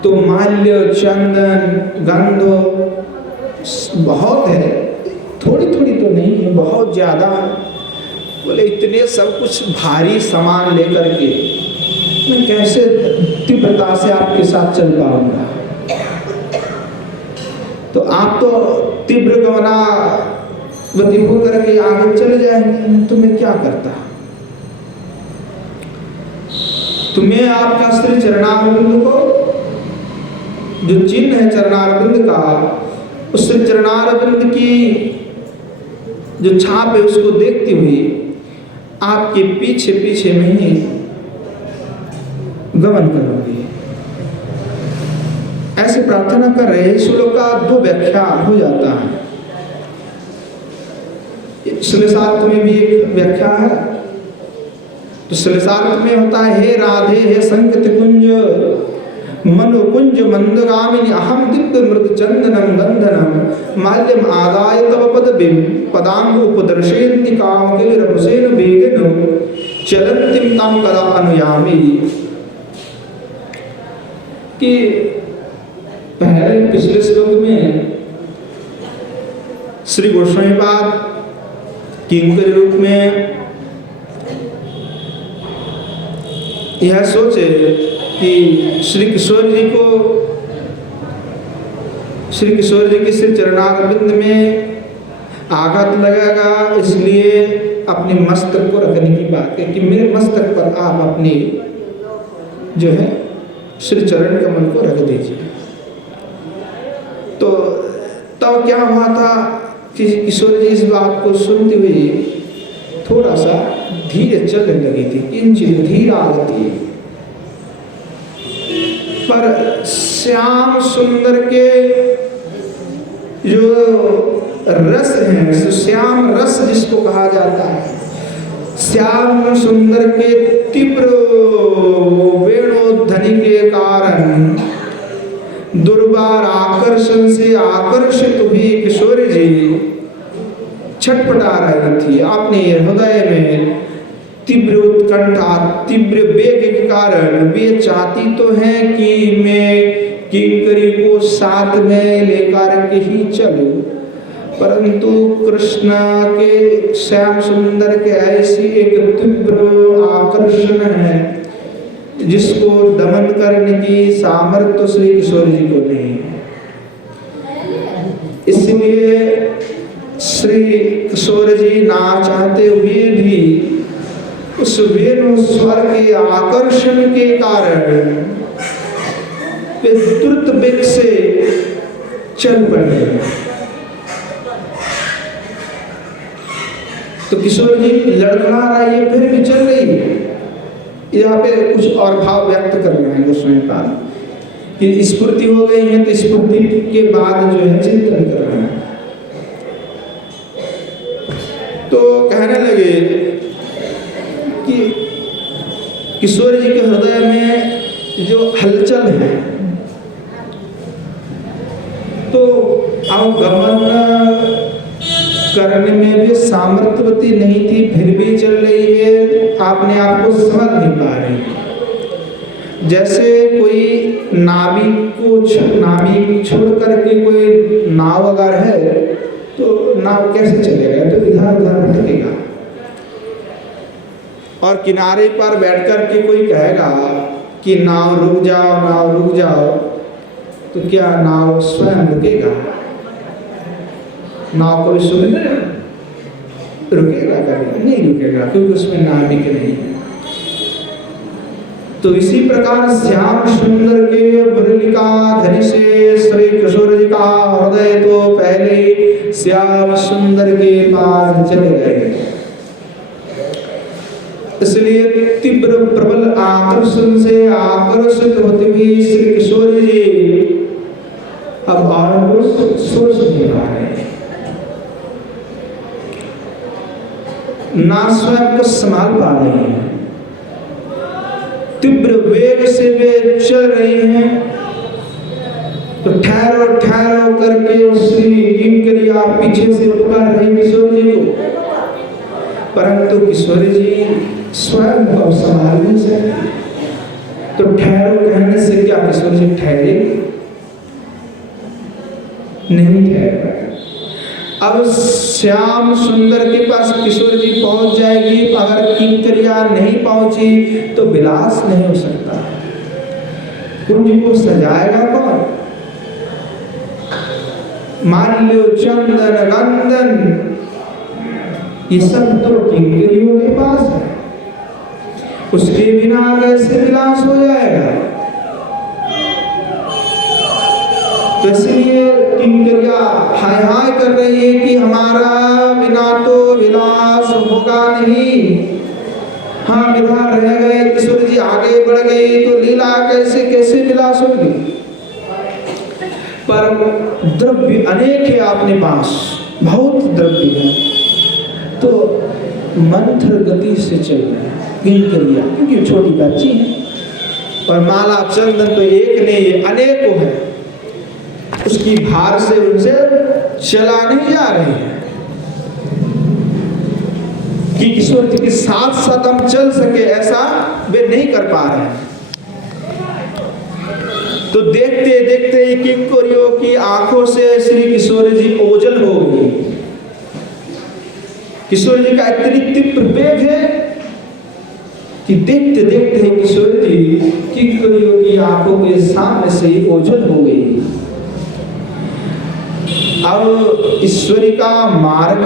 तो माल्य चंदन गंधो बहुत है, थोड़ी थोड़ी तो नहीं है, बहुत ज्यादा। बोले इतने सब कुछ भारी सामान लेकर के मैं कैसे तीव्रता से आपके साथ चल पाऊंगा? तो आप तो तीव्र गमनावती होकर के आगे चले जाएंगे, तो मैं क्या करता? तुम्हें आपका श्री चरणारविंद को जो चिन्ह है चरणारविंद का, उस श्री चरणारविंद की जो छाप है उसको देखती हुई आपके पीछे पीछे में ही गमन करोगे। ऐसे प्रार्थना कर रहे हैं। श्लोक का दो व्याख्या हो जाता है। श्लेषार्थ में भी एक व्याख्या है। तो श्लेषार्थ में होता है, हे राधे, हे संकेत कुंज मनोकुंज मंदगामिनी, अहम दिव्य मृत चंदनम गंधनम माल्यम आदाय तव पदबिम पदांग उपदर्शयन्ति काम के रघुसेन वेगेन चलन्तिम तम कदा अनुयामी। कि पहले पिछले श्लोक में श्री गोस्वामी पाद किंकर रूप में यह सोचे कि श्री किशोर जी के श्री चरणारविंद में आघात लगेगा, इसलिए अपने मस्तक को रखने की बात है कि मेरे मस्तक पर आप अपनी जो है श्री चरण कमल को रख दीजिए। तो तब क्या हुआ था कि किशोर जी इस बात को सुनते हुए थोड़ा सा धीरे चलने लगी थी, किंचित धीरा गति। पर श्याम सुंदर के जो रस है, श्याम रस जिसको कहा जाता है, श्याम सुंदर के तीव्र वेणोध्वनि के कारण दुर्बार आकर्षण से आकर्षित हुई किशोरी जी छटपटा रही थी। अपने हृदय में तीव्र उत्कंठा, तीव्र वेग के कारण वे चाहती तो है कि मैं किंकरी को साथ में लेकर के ही चलूं, परंतु कृष्ण के श्याम सुंदर के ऐसी एक तीव्र आकर्षण है जिसको दमन करने की सामर्थ्य श्री किशोर जी को नहीं है। इसलिए श्री किशोर जी ना चाहते हुए भी उस वेणु स्वर के आकर्षण के कारण वे द्रुत वेग से चल पड़े। तो किशोर जी लड़खड़ा रहा है, ये फिर भी चल रही है। यहाँ पे कुछ और भाव व्यक्त कर रहे हैं गोस्वामी पाद कि स्फूर्ति हो गई है, तो स्फूर्ति के बाद जो है चिंतन कर रहे हैं। तो कहने लगे कि किशोर जी के हृदय में जो हलचल है, तो अवगमन करने में भी सामर्थ्यवती नहीं थी, फिर भी चल रही है, आपने आप को समझ नहीं पा रही। जैसे कोई नाविक छोड़ करके कोई नाव अगर है तो नाव कैसे चलेगा, तो इधर उधर भटकेगा। और किनारे पर बैठ कर के कोई कहेगा कि नाव रुक जाओ, तो क्या नाव स्वयं रुकेगा? नाव को रुकेगा? कभी नहीं रुकेगा, क्योंकि उसमें नाविक नहीं है। तो इसी प्रकार श्याम सुंदर के मुरलिका धरि से श्री किशोर जी का हृदय तो पहले श्याम सुंदर के पास चले गए। इसलिए तीव्र प्रबल आकर्षण से आकर्षित होते हुए श्री किशोर जी अब बाणों को सोच नहीं पा रहे, ना स्वयं को संभाल पा रहे हैं। तीव्र वेग से वे चल रही हैं, तो ठहरो करके श्री किंकरिया पीछे से पुकार रही किशोर जी को, परंतु किशोर जी स्वयं को संभाल नहीं सकते। तो ठहरो कहने से क्या किशोर जी ठहरे? नहीं ठहर। अब श्याम सुंदर के पास किशोर जी पहुंच जाएगी, अगर किंकरिया नहीं पहुंची तो विलास नहीं हो सकता। कुंज को सजाएगा कौन? माल्य चंदन गंधन ये सब तो किंकरियों के पास है, उसके बिना कैसे विलास हो जाएगा? तो इसलिए किंकरिया हाय हाय कर रही है कि हमारा बिना तो विलास होगा नहीं, हाँ इधर रह गए, किशोर जी आगे बढ़ गई तो लीला कैसे विलास होगी? पर द्रव्य अनेक है अपने पास, बहुत द्रव्य है, तो मंथर गति से चल रहे हैं किंकरिया, क्योंकि छोटी बच्ची है। और माला चंदन तो एक नहीं अनेकों है, उसकी भार से उनसे चला नहीं जा रही है कि किशोर जी के साथ साथ हम चल सके, ऐसा वे नहीं कर पा रहे हैं। तो देखते देखते किंकरियों की आंखों से श्री किशोर जी ओझल हो गई। किशोर जी का इतनी तीव्र वेग है कि देखते देखते किशोर जी किंकरियों की आंखों के सामने से ही ओझल हो गई। अब ईश्वरी का मार्ग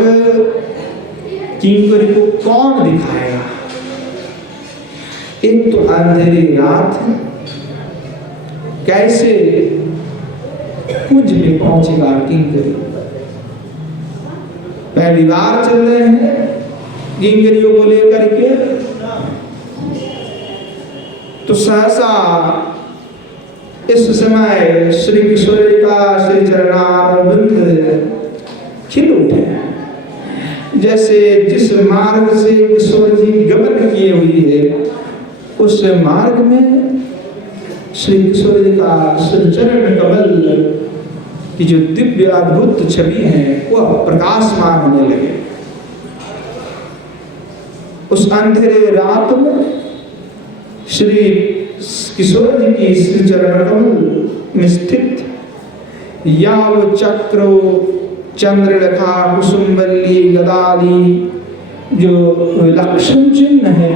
किंकरी को कौन दिखाएगा? एक तो अंधेरी रात, कैसे कुंज में पहुंचेगा किंकरी? पहली बार चल रहे हैं किंकरियों को लेकर के, तो सहसा इस समय श्री किशोर का श्री चरणारविंद खिल उठे, जैसे जिस मार्ग से किशोर जी गमन किए हुई है, उस मार्ग में श्री किशोर जी का श्री चरण कमल की जो दिव्य अद्भुत छवि है वह प्रकाशमान होने लगे। उस अंधेरे रात में श्री किशोर जी की श्री चरण कमल में स्थित याव चक्रो चंद्रलेखा कुसुमवल्ली गदाली जो विलक्षण चिन्ह है,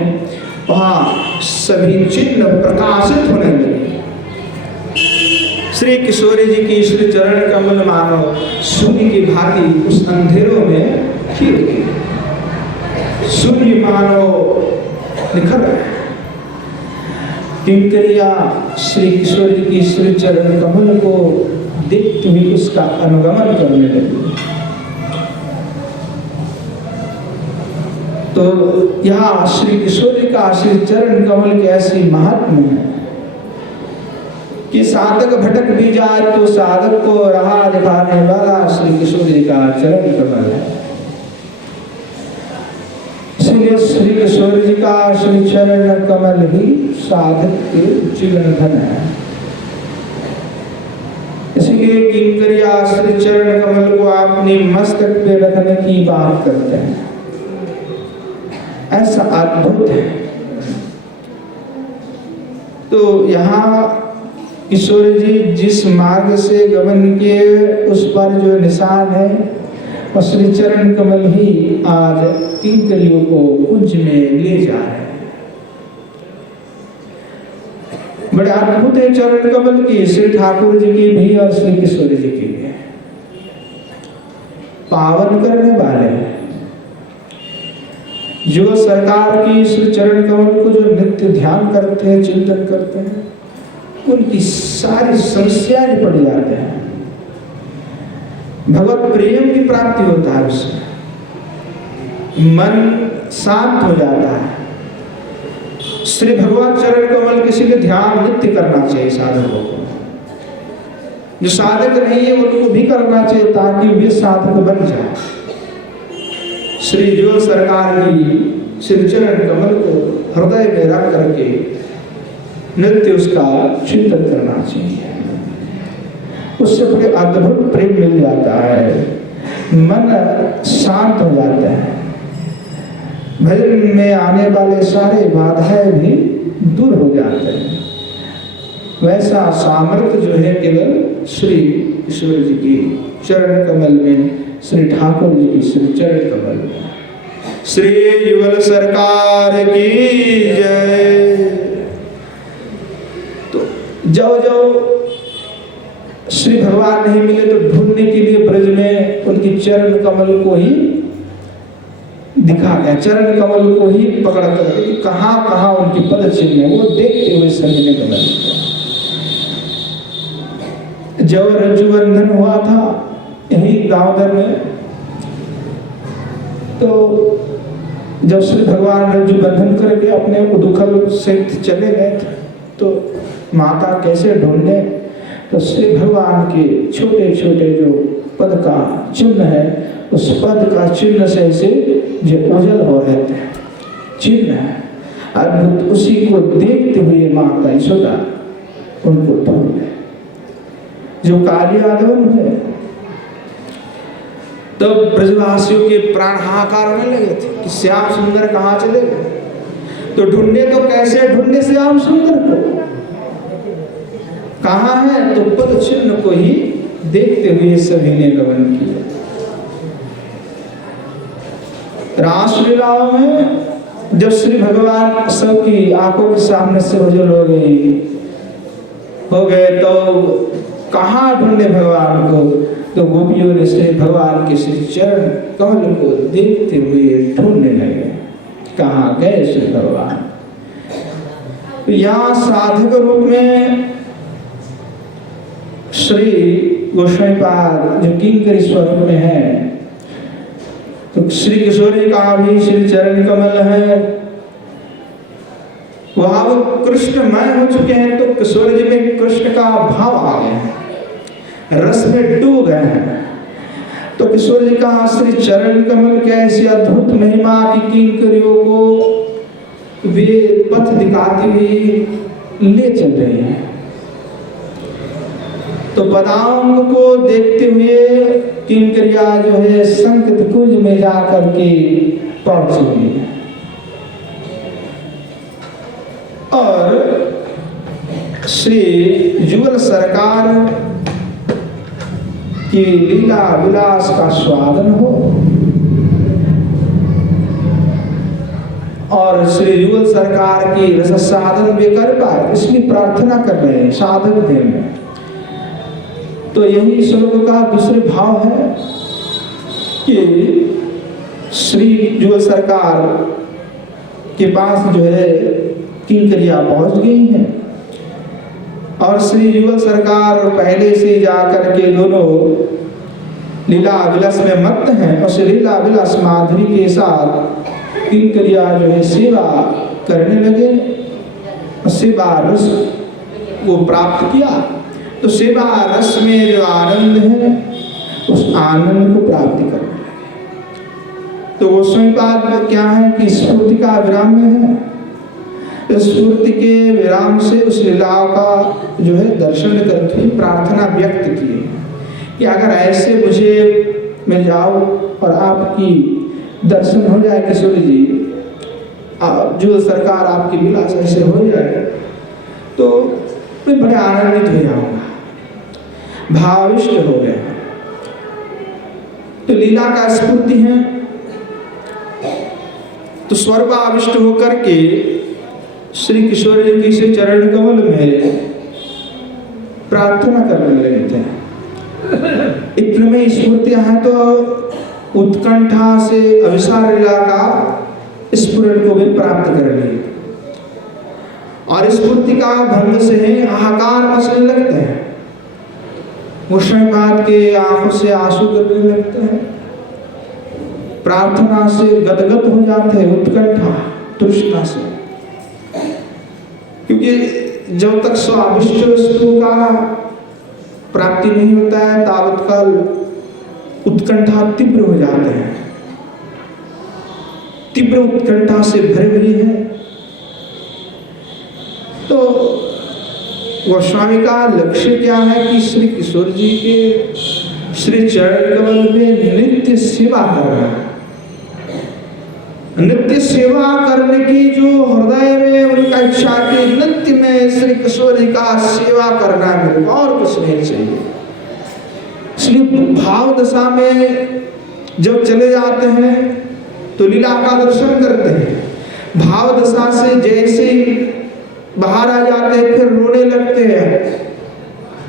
वहाँ सभी चिन्ह प्रकाशित होने लगे। श्री किशोर जी की श्री चरण कमल मानो सूर्य की भांति उस अंधेरों में खिल गई। सूर्य मानो निखर रहा है। किंकरिया श्री किशोर जी की श्री चरण कमल को देखते हुए उसका अनुगमन करने लगी। तो यहाँ श्री किशोर जी का श्री चरण कमल के ऐसी महात्म है कि साधक भटक भी जाए तो साधक को राह दिखाने वाला श्री किशोर जी का चरण कमल है। इसलिए श्री किशोर जी का श्री चरण कमल ही साधक के जीवन धन है। इसलिए किंकरिया श्री चरण कमल को अपने मस्तक पे रखने की बात करते हैं। ऐसा अद्भुत है। तो यहाँ किशोर जी जिस मार्ग से गमन किए उस पर जो निशान है और श्री चरण कमल ही आज किंकरियों को कुंज में ले जा रहे हैं। बड़े अद्भुत है चरण कमल की, श्री ठाकुर जी की भी और श्री किशोर जी की भी, पावन करने वाले हैं। जो सरकार की श्री चरण कमल को जो नित्य ध्यान करते हैं, चिंतन करते हैं, उनकी सारी समस्याएं निपट जाते हैं। भगवत प्रेम की प्राप्ति होता है, उससे मन शांत हो जाता है। श्री भगवान चरण कमल किसी के ध्यान नित्य करना चाहिए साधकों को। जो साधक नहीं है उनको भी करना चाहिए ताकि वे साधक बन जाए। श्री जो सरकार की श्री चरण कमल को हृदय में रख करके नित्य उसका चिंतन करना चाहिए। उससे बड़े अद्भुत प्रेम मिल जाता है, मन शांत हो जाता है। भजन में आने वाले सारे बाधाएं भी दूर हो जाते हैं। वैसा सामर्थ्य जो है केवल श्री किशोर जी की चरण कमल में, श्री ठाकुर जी की श्री चरण कमल में। श्री युगल सरकार की जय। तो जब श्री भगवान नहीं मिले तो ढूंढने के लिए ब्रज में उनकी चरण कमल को ही दिखा गया, चरण कमल को ही पकड़ कर कि कहाँ कहाँ उनकी पद चिन्ह है, वो देखते हुए समझने का लगता। जब रज्जुबंधन हुआ था यही दामोदर में, तो जब श्री भगवान रज्जुबंधन करके अपने उदुखल से चले गए थे, तो माता कैसे ढूंढे, तो श्री भगवान के छोटे छोटे जो पद का चिन्ह है, उस पद का चिन्ह से ऐसे जो उजल हो रहे थे चिन्ह है अद्भुत, उसी को देखते हुए माता यशोदा उनको ढूंढ गए। जो कालियागमन हुए तब ब्रजवासियों के प्राण हाहाकार होने लगे थे कि श्याम सुंदर कहाँ चले गए। तो ढूंढे तो कैसे ढूंढे श्याम सुंदर को, कहाँ है, तो पद चिन्ह को ही देखते हुए सभी ने गमन किया। रासलीलाओं में जब श्री भगवान सबकी आंखों के सामने से ओझल हो गए तो कहाँ ढूंढे भगवान को, तो गोपियों ने श्री भगवान के श्री चरण कमल को देखते हुए ढूंढने लगे, कहाँ गए श्री भगवान। तो यहाँ साधक रूप में श्री गोस्वामीपाद जो किंकरी स्वरूप में है, तो श्री किशोर जी का भी श्री चरण कमल है, वहां वो कृष्णमय हो चुके हैं। तो किशोर जी में कृष्ण का भाव आ गया है, रस में डूब गए हैं। तो किशोर जी का श्री चरण कमल के ऐसी अद्भुत महिमा की किंकरियों को वे पथ दिखाती हुई ले चल रहे हैं। तो पदांग को देखते हुए किंकरिया जो है संकट कुंज में जाकर के पहुंच चुकी है। और श्री युगल सरकार की लीला विलास का स्वागत हो और श्री युगल सरकार की रस साधन भी कर पाए, इसकी प्रार्थना कर रहे हैं साधक देव। तो यही श्लोक का दूसरे भाव है कि श्री युगल सरकार के पास जो है किंकरिया पहुंच गई हैं और श्री युगल सरकार पहले से जाकर के दोनों लीला विलास में मत्त हैं और श्री लीला विलास माधुरी के साथ किंकरिया जो है सेवा करने लगे, सेवा रस को प्राप्त किया। तो सेवा रस में जो आनंद है उस आनंद को प्राप्ति करने लगे। तो गोस्वामीपाद क्या है कि स्फूर्ति का विराम में है, स्फूर्ति के विराम से उस लीलाओं का जो है दर्शन करके प्रार्थना व्यक्त की कि अगर ऐसे मुझे मिल जाओ और आपकी दर्शन हो जाए किशोर जी, जो सरकार आपकी विलास ऐसे हो जाए तो मैं बड़े आनंदित हो जाऊंगा, भाविष्ट हो गए। तो लीला का स्फूर्ति है, तो स्वर्गाविष्ट होकर के श्री किशोर जी की से चरण कमल में प्रार्थना करने लगे थे। इतने में स्फूर्तियां हैं तो उत्कंठा से अविसार लीला का स्फुरण को भी प्राप्त कर ली, और स्फूर्ति का भंग से हाहाकार मचने लगते हैं, गोस्वामीपाद के आंखों से आंसू गिरने लगते हैं, प्रार्थना से गदगद हो जाते हैं उत्कंठा तृष्णा से, क्योंकि जब तक स्वाभिष्ट वस्तु का प्राप्ति नहीं होता है तावत काल उत्कंठा तीव्र हो जाते हैं, तीव्र उत्कंठा से भरी हुई है। तो गोस्वामी का लक्ष्य क्या है कि श्री किशोर जी के श्री चरण कमल में नित्य सेवा करना, नित्य सेवा करने की जो हृदय में उनका इच्छा की नित्य में श्री किशोर जी का सेवा करना है, और कुछ नहीं चाहिए। इसलिए भाव दशा में जब चले जाते हैं तो लीला का दर्शन करते हैं, भाव दशा से जैसे बाहर आ जाते हैं फिर रोने लगते हैं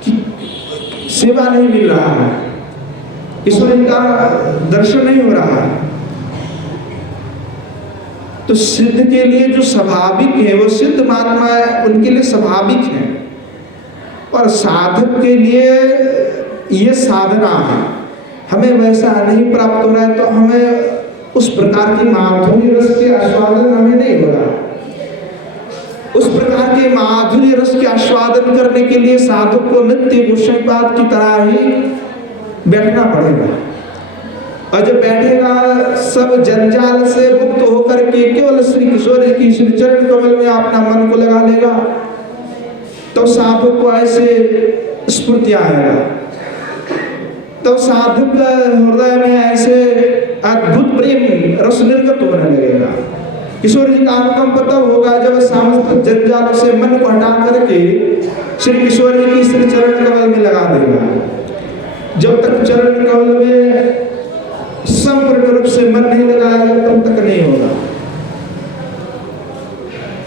कि सेवा नहीं मिल रहा है, ईश्वर का दर्शन नहीं हो रहा है। तो सिद्ध के लिए जो स्वाभाविक है वो सिद्ध महात्मा है, उनके लिए स्वाभाविक है, और साधक के लिए ये साधना है। हमें वैसा नहीं प्राप्त हो रहा है तो हमें उस प्रकार की माधुर्य रस के आस्वादन हमें नहीं हो रहा। उस प्रकार के माधुर्य रस के आस्वादन करने के लिए साधक को नित्य गोस्वामीपाद की तरह ही बैठना पड़ेगा, और जब बैठेगा सब जंजाल से मुक्त होकर के केवल श्री किशोर जी की श्री चरण कमल में अपना मन को लगा लेगा, तो साधक को ऐसे स्फूर्ति आएगा, तो साधक हृदय में ऐसे अद्भुत प्रेम रस निर्गत होने लगेगा। किशोर जी का अनुकंप तब होगा जब समस्त जंजालों से मन को हटा करके श्री किशोर जी की श्री चरण कमल में लगा देगा। जब तक चरण कमल में संपूर्ण रूप से मन नहीं लगाएगा तब तक नहीं होगा।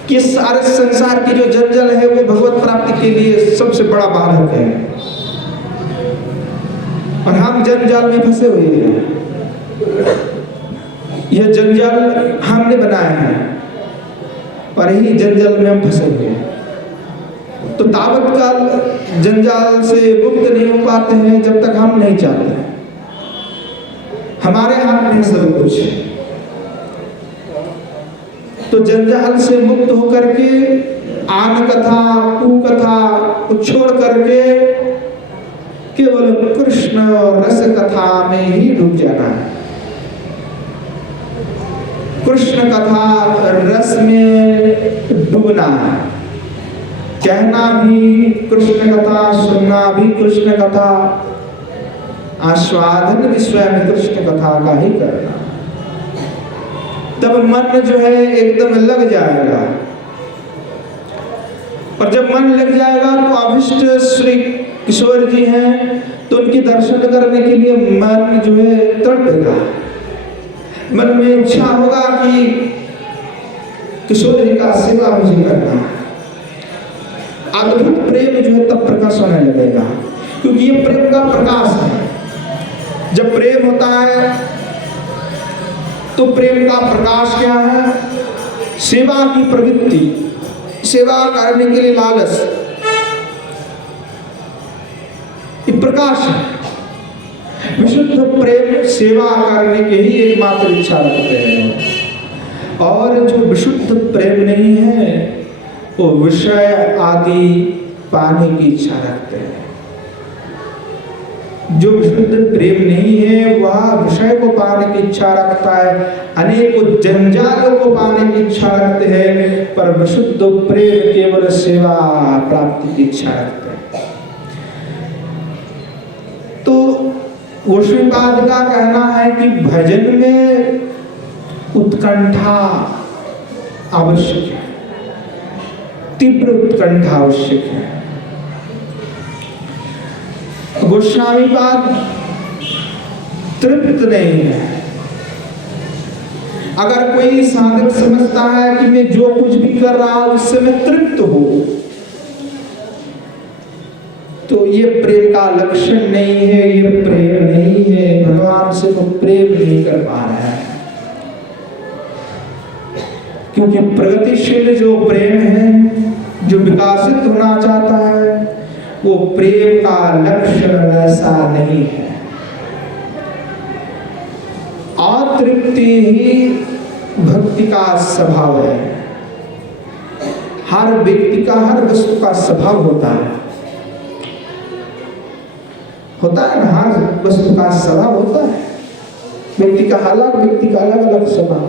कि सारे संसार की जो जंजल है वो भगवत प्राप्ति के लिए सबसे बड़ा बाधक है, और हम जंजाल में फंसे हुए हैं। यह जंजाल हमने बनाया है और यही जंजाल में हम फंसे हुए हैं। तो तावत काल जंजाल से मुक्त नहीं हो पाते हैं जब तक हम नहीं चाहते। हमारे हाथ में सब कुछ है, तो जंजाल से मुक्त होकर के आन कथा कु कथा को छोड़ करके केवल कृष्ण और रस कथा में ही डूब जाना है। कृष्ण कथा रस में डूबना है, कहना भी कृष्ण कथा, सुनना भी कृष्ण कथा, आस्वादन भी स्वयं कृष्ण कथा का ही करना। तब मन जो है एकदम लग जाएगा, और जब मन लग जाएगा तो अभिष्ट श्री किशोर जी हैं तो उनके दर्शन करने के लिए मन जो है तड़पेगा। मन में इच्छा होगा कि किशोर जी का सेवा मुझे करना। अद्भुत प्रेम जो है तब प्रकाश होने लगेगा, क्योंकि ये प्रेम का प्रकाश है। जब प्रेम होता है तो प्रेम का प्रकाश क्या है? सेवा की प्रवृत्ति, सेवा करने के लिए लालच, ये प्रकाश है। विशुद्ध प्रेम सेवा करने के ही एकमात्र इच्छा रखते हैं। और जो विशुद्ध प्रेम नहीं है वो विषय आदि पाने की इच्छा रखते हैं। जो विशुद्ध प्रेम नहीं है वह विषय को पाने की इच्छा रखता है, अनेकों जंजालों को पाने की इच्छा रखते हैं, पर विशुद्ध प्रेम केवल सेवा प्राप्ति की इच्छा रखते हैं। तो गोस्वामीपाद का कहना है कि भजन में उत्कंठा आवश्यक है, तीव्र उत्कंठा आवश्यक है। गोस्वामीपाद तृप्त नहीं है। अगर कोई साधक समझता है कि मैं जो कुछ भी कर रहा हूं उससे मैं तृप्त हूं, तो ये प्रेम का लक्षण नहीं है, ये प्रेम नहीं है। भगवान से वो प्रेम नहीं कर पा रहा है, क्योंकि प्रगतिशील जो प्रेम है, जो विकसित होना चाहता है, वो प्रेम का लक्षण वैसा नहीं है। अतृप्ति ही भक्ति का स्वभाव है। हर व्यक्ति का, हर वस्तु का स्वभाव होता है ना, हर वस्तु का स्वभाव होता है। व्यक्ति का अलग अलग स्वभाव,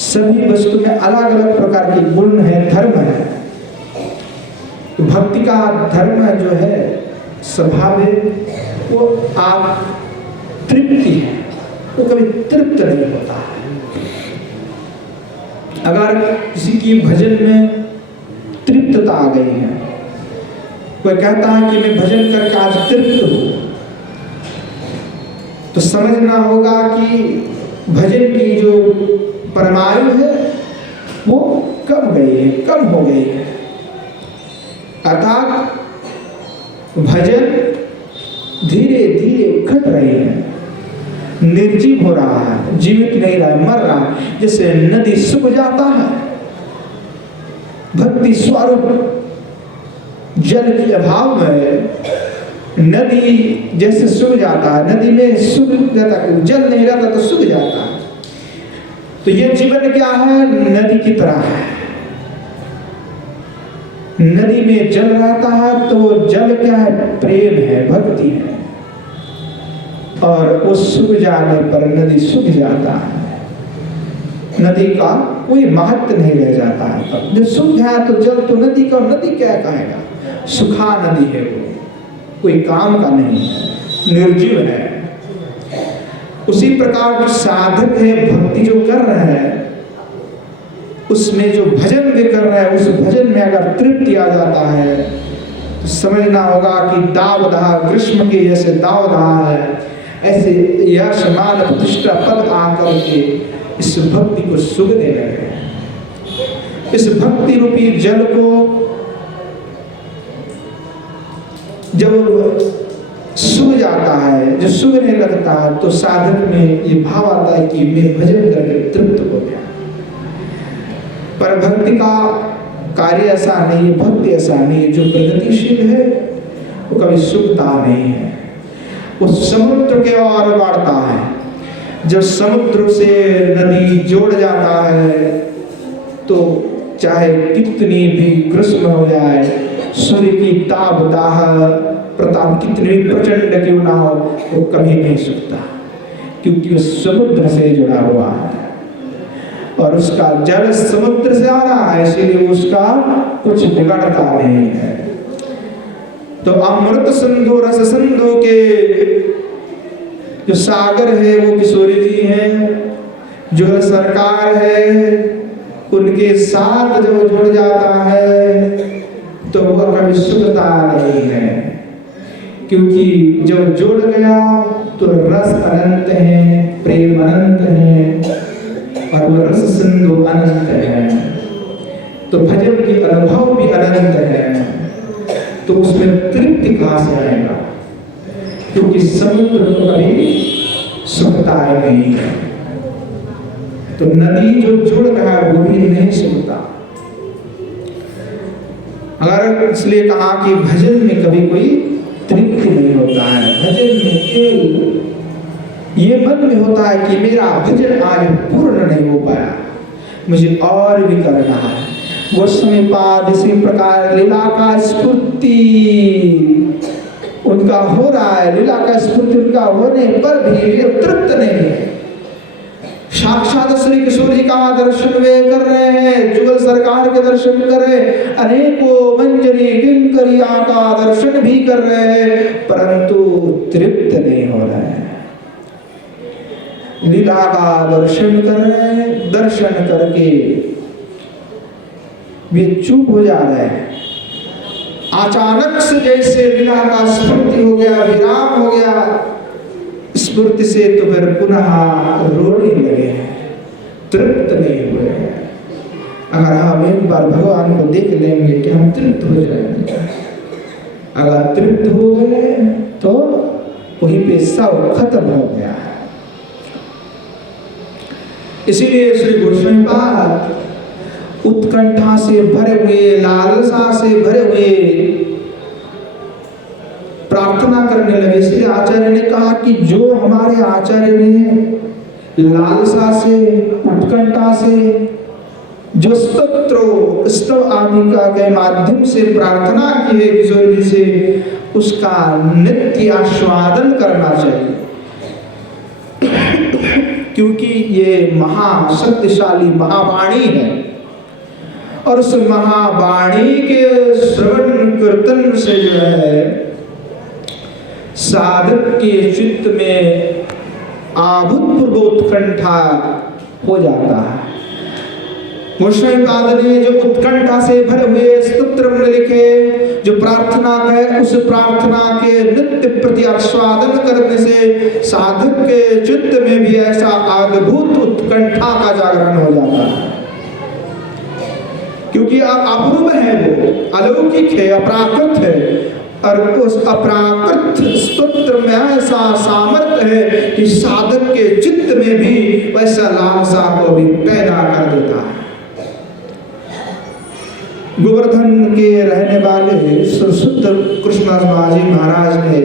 सभी वस्तु में अलग अलग प्रकार के गुण है, धर्म है। तो भक्ति का धर्म जो है, स्वभाव है, वो आप तृप्ति है, वो कभी तृप्त नहीं होता है। अगर किसी की भजन में तृप्तता आ गई है, कोई कहता है कि मैं भजन करके आज तृप्त हूं, तो समझना होगा कि भजन की जो परमायु है वो कम गई है, कम हो गई है। अर्थात भजन धीरे धीरे घट रही है, निर्जीव हो रहा है, जीवित नहीं रहा, मर रहा है। जैसे नदी सूख जाता है, भक्ति स्वरूप जल के अभाव में नदी जैसे सूख जाता है, नदी में सूख जाता है, जल नहीं रहता तो सूख जाता है। तो ये जीवन क्या है? नदी की तरह है। नदी में जल रहता है तो वो जल क्या है? प्रेम है, भक्ति है। और वो सूख जाने पर नदी सूख जाता है, नदी का कोई महत्व नहीं रह जाता है। जब सूख गया तो जल तो नदी का, नदी क्या कहेगा? सुखा नदी है, वो कोई काम का नहीं, निर्जीव है। उसी प्रकार जो साधक है, भक्ति जो कर रहे हैं, उसमें जो भजन भी कर रहे हैं, उस भजन में अगर तृप्ति आ जाता है तो समझना होगा कि दाव दहा, ग्रीष्म के जैसे दाव दहा है, ऐसे यश मान प्रतिष्ठा पद आकर के इस भक्ति को सुगने लगे। इस भक्ति रूपी जल को जब सूख जाता है, जो सूखने लगता है, तो साधक में ये भाव आता है कि मैं भजन करके तृप्त हो गया। पर भक्ति का कार्य ऐसा नहीं है, भक्ति ऐसा नहीं है। जो प्रगतिशील है वो कभी सूखता नहीं है, वो समुद्र के ओर बढ़ता है। जब समुद्र से नदी जोड़ जाता है तो चाहे कितनी भी ग्रीष्म हो जाए, सूर्य की ताप दाह प्रताप कितनी प्रचंड क्यों ना हो, वो कभी नहीं सूखता, क्योंकि वो समुद्र से जुड़ा हुआ है और उसका जल समुद्र से आ रहा है, इसलिए उसका कुछ बिगड़ता नहीं है। तो अमृत सिंधु रस सिंधु के जो सागर है वो किशोरी जी हैं, जो सरकार है, उनके साथ जब जुड़ जाता है तो वह कभी सूखता नहीं है, क्योंकि जब जुड़ गया तो रस अनंत है, प्रेम अनंत है और वह रस सिंधु अनंत है। तो भजन की अनुभव भी अनंत है, तो उसमें तृप्ति कहां से आएगा? क्योंकि समुद्र तो कभी सूखता नहीं है। तो नदी जो जुड़ गया वो भी नहीं सूखता। अगर इसलिए कहा कि भजन में कभी कोई तृप्ति नहीं होता है। भजन में केवल ये मन में होता है कि मेरा भजन आज पूर्ण नहीं हो पाया, मुझे और भी करना है। गोस्वामी पाद इसी प्रकार लीला का स्फूर्ति उनका हो रहा है, लीला का स्फूर्ति उनका होने पर भी वे तृप्त नहीं है। साक्षात श्री किशोर जी का दर्शन वे कर रहे हैं, जुगल सरकार के दर्शन कर रहे हैं, अनेकों मंजरी किंकरिया का दर्शन भी कर रहे हैं, परंतु तृप्त नहीं हो रहा है। लीला का दर्शन कर रहे हैं, दर्शन करके वे चुप हो जा रहे हैं। अचानक से जैसे लीला का स्फूर्ति हो गया, विराम हो गया, स्फूर्ति से तो फिर पुनः रोने लगे, तृप्त नहीं हुए। अगर हम एक बार भगवान को देख लेंगे कि हम तृप्त हो जाएंगे, अगर तृप्त हो गए तो वहीं पे सब खत्म हो गया। इसीलिए श्री गोस्वामी पाद उत्कंठा से भरे हुए, लालसा से भरे हुए प्रार्थना करने लगे। इसलिए आचार्य ने कहा कि जो हमारे आचार्य ने लालसा से, उत्कंठा से जो स्तव आदि का के माध्यम से प्रार्थना की है किशोर जी से, उसका नित्य आस्वादन करना चाहिए, क्योंकि ये महाशक्तिशाली महावाणी है और उस महावाणी के श्रवण कीर्तन से जो है साधक के चित्त में अभूतपूर्व उत्कंठा हो जाता है। गोस्वामी पाद ने जो उत्कंठा से भरे हुए स्तोत्र में लिखे, जो प्रार्थना है, उस प्रार्थना के नित्य प्रति आस्वादन करने से साधक के चित्त में भी ऐसा अद्भुत उत्कंठा का जागरण हो जाता है, क्योंकि अपूर्व है, वो अलौकिक है, अपराकृत है, और उस अपराकृत स्तोत्र में ऐसा सामर्थ्य है कि साधक के चित्त में भी वैसा लालसा को भी पैदा कर देता है। गोवर्धन के रहने वाले शुद्ध कृष्णदास बाजी महाराज ने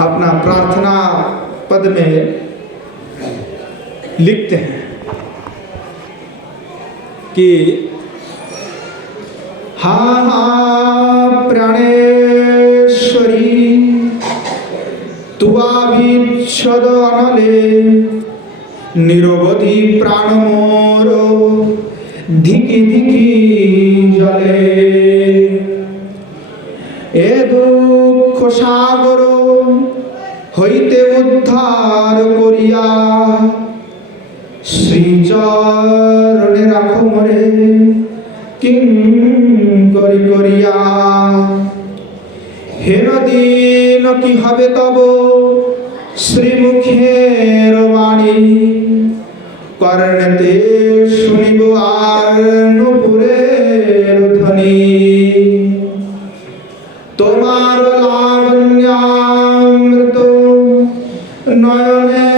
अपना प्रार्थना पद में लिखते हैं कि हा प्राणेश्वरी तुआभिच्छद अनले निरवधि प्राण मोर धिकी धिकी जले ए दुख सागर হইতে উদ্ধার করিয়া শ্রীচরণে রাখো মরে কিঙ্করি করিয়া হেন দিন কি হবে তব শ্রীমুখের বাণী কর্ণেতে শুনিব আর নূপুরের ধ্বনি তোমার লাবণ্যামৃত নয়নে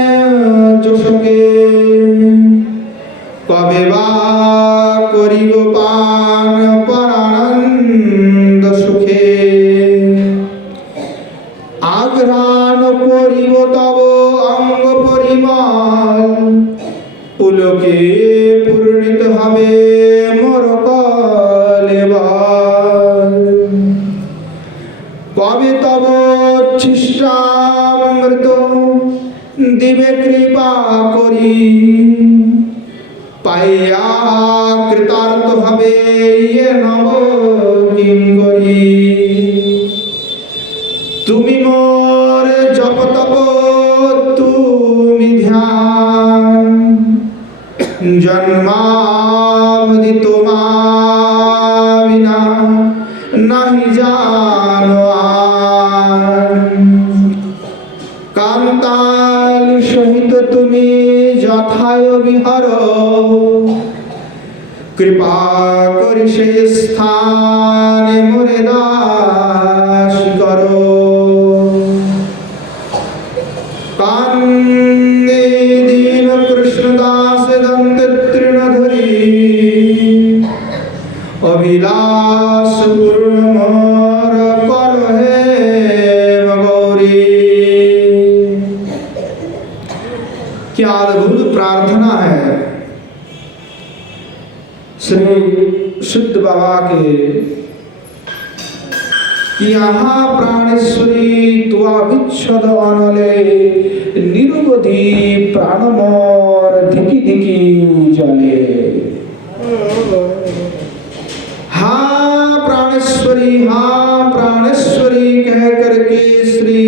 যশোকে কবে বা করিব পান পরানন্দ সুখে আঘ্রাণ করিব তব অঙ্গ পরিমল পুলকে পূর্ণিত হবে মোর কলেবর কবে তব শিষ্টামৃত দিবে কৃপা করি পাইয়া কৃতার্থ হবে ইয়ে নব কিঙ্করি তুমি মোর জপ তপ তুমি ধ্যান জন্মাবধি তোমা বিনা নাহি জানো কান্তালি সহিত তুমি যথায় বিহার কৃপা করি সেই স্থানে মোরে দাস করো কান্দে দীন কৃষ্ণদাস দন্ত তৃণধরি অভিলাষ পূর্ণ মোর কর হে গৌরী। क्या अद्भुत प्रार्थना है। श्री शुद्ध बाबा के यहाँ प्राणेश्वरी तुआ विच्छद अनले निरुबधि प्राणमोर धिकी धिकी जले। हाँ प्राणेश्वरी कह करके श्री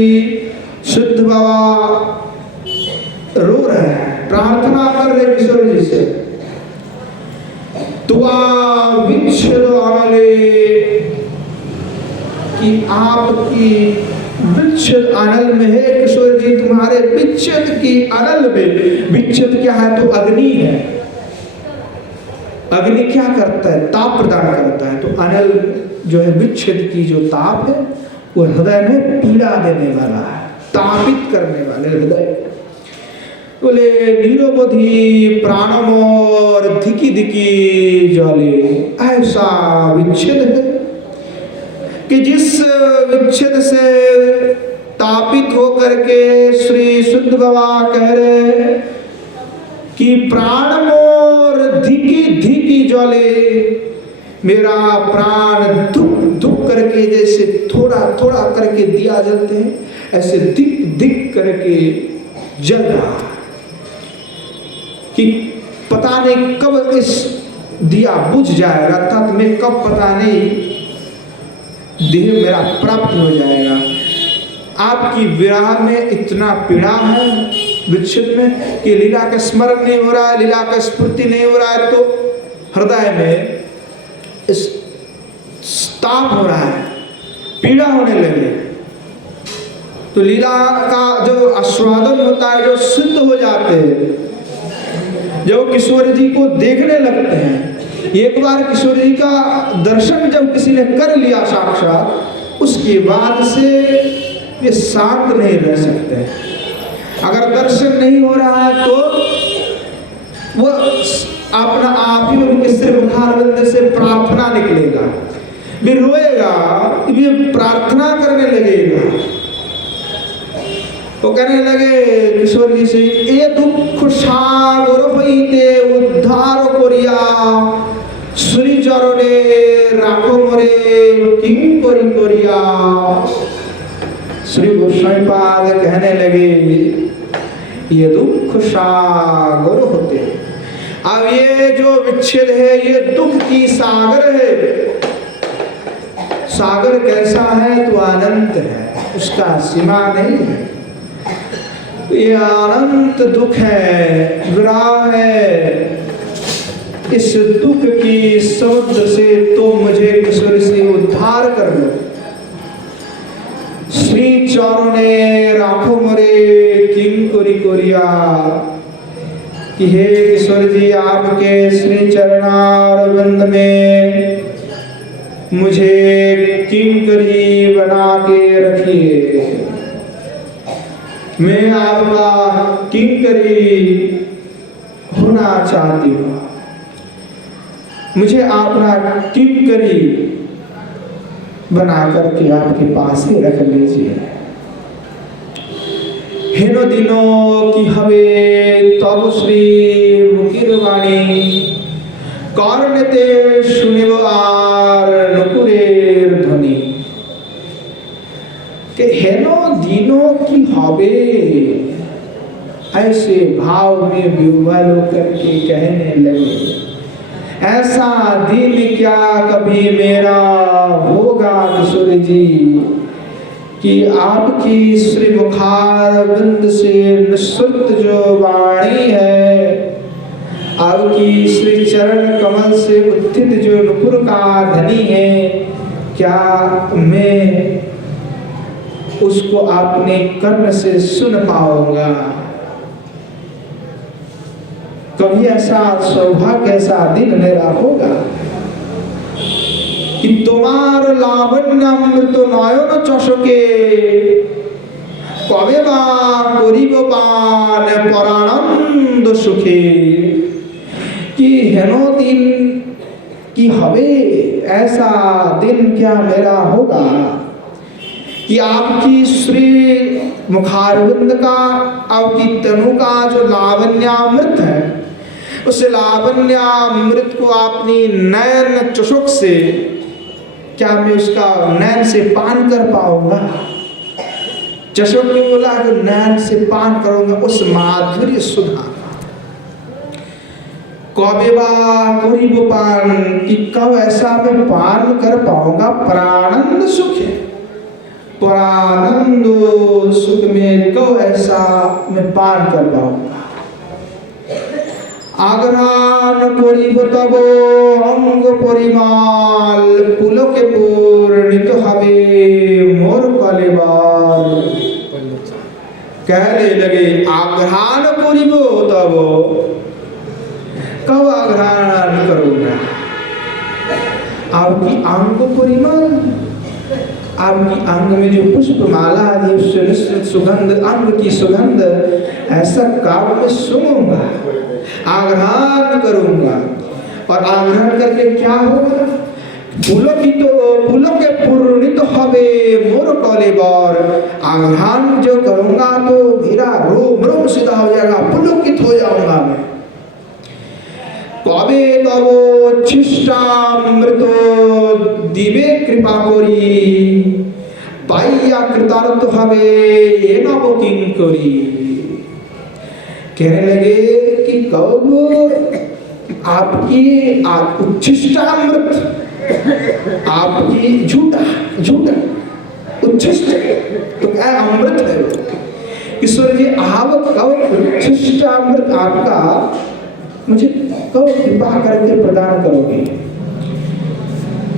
शुद्ध बाबा रो रहे हैं, प्रार्थना कर रहे किशोर जी से। तुआ विच्छद अनले कि आपकी विच्छेद अनल में है किशोर जी, तुम्हारे विच्छेद की अनल में। विच्छेद क्या है? तो अग्नि है। अग्नि क्या करता है? ताप प्रदान करता है। तो अनल जो है विच्छेद की जो ताप है वो हृदय में पीड़ा देने वाला है, तापित करने वाले हृदय। बोले निरवधि प्राणमोर धिकी धिकी जले। ऐसा विच्छेद है कि जिस विच्छेद से तापित होकर के श्री शुद्ध बाबा कह रहे कि प्राण मोर धिकी धिकी जले, मेरा प्राण दुख दुख करके जैसे थोड़ा थोड़ा करके दिया जलते हैं, ऐसे दिक दिक करके जल रहा कि पता नहीं कब इस दिया बुझ जाएगा, अर्थात मैं कब पता नहीं देह मेरा प्राप्त हो जाएगा। आपकी विरह में इतना पीड़ा है विच्छेद में कि लीला का स्मरण नहीं हो रहा है, लीला का स्फूर्ति नहीं हो रहा है, तो हृदय में इस ताप हो रहा है, पीड़ा होने लगे। तो लीला का जो आस्वादन होता है, जो सिद्ध हो जाते हैं, जब किशोर जी को देखने लगते हैं, एक बार किशोर जी का दर्शन जब किसी ने कर लिया साक्षात, उसके बाद से ये शांत नहीं रह सकते। अगर दर्शन नहीं हो रहा है तो वो अपना आप ही उनके सिर मुखारविंद से प्रार्थना निकलेगा, भी रोएगा, भी प्रार्थना करने लगेगा। वो कहने लगे किशोर जी से, ए दुख सागर हईते उद्धार करिया श्री चरणे राखो मोरे किं करी करिया। श्री गोस्वामी पाद कहने लगे ये दुख सागर होते। अब ये जो विच्छेद है ये दुख की सागर है। सागर कैसा है? तो अनंत है, उसका सीमा नहीं है। ये अनंत दुख है, विरह है। इस दुख की समुद्र से तो मुझे किशोर से उद्धार कर लो। श्री चरणे राखो मोरे किं करी करिया, कि हे किशोर जी आपके श्री चरणारविंद में मुझे किंकरी बना के रखिए। मैं आपका किंकरी होना चाहती हूँ, मुझे अपना किंकरी बना करके आपके पास ही रख लीजिए। हेनो दिनों की हवे तब श्री मुकिर वाणी, कर्णते सुनिब आर नुपुरेर ध्वनि। कि हेनो दिनों की हवे, ऐसे भाव में विह्वल करके कहने लगे, ऐसा दिन क्या कभी मेरा होगा किशोर जी, कि आपकी श्री मुखारविंद से निःसृत जो वाणी है, आपकी श्री चरण कमल से उत्थित जो नुपुर का ध्वनि है, क्या मैं उसको अपने कर्ण से सुन पाऊंगा? कभी ऐसा सौभाग्य, ऐसा दिन मेरा होगा कि तुम्हार लावण्य अमृत नयन चषके कबे बा करिब पान परानंद सुखे। कि हेनो दिन की हवे, ऐसा दिन क्या मेरा होगा कि आपकी श्री मुखारविंद का, आपकी तनु का जो लावण्यामृत है, उस लावण्यामृत को अपनी नयन चुशुक से, क्या मैं उसका नैन से पान कर पाऊंगा? चशुक ने बोला कि नैन से पान करूंगा उस माधुर्य सुधा। कबे बा करीब पान, कि कब ऐसा मैं पान कर पाऊंगा? प्राणंद सुख है, प्रानंद सुख में कब ऐसा मैं पान कर पाऊंगा? आग्रहण करीब तब अंग परिमाल, पुलक पूर्णित हवे मोर कलेबार। कहने लगे आग्रहण करीब तब, कब आग्रहण करूंगा? आपकी अंग परिमल, आपकी अंग में जो पुष्पमाला सुनिश्चित सुगंध, अंग की सुगंध, ऐसा कब मैं सुनूंगा? आग्रहण करूंगा। और आग्रहण करके क्या होगा? पुलक पूर्णित हवे मोर कलेबर। आग्रहण जो करूंगा तो मेरा रोम रोम सीधा हो जाएगा, पुलकित हो जाऊंगा मैं। कबे तब छिष्टामृत दिवे कृपा करी, पाइया कृतार्थ हवे ये नव किंकरी। कहने लगे कि कब आपकी उच्छिष्टामृत, आपकी झूठा उच्छिष्ट तो क्या अमृत है ईश्वर जी, आप कब उच्छिष्टामृत आपका मुझे कब कृपा करके प्रदान करोगे?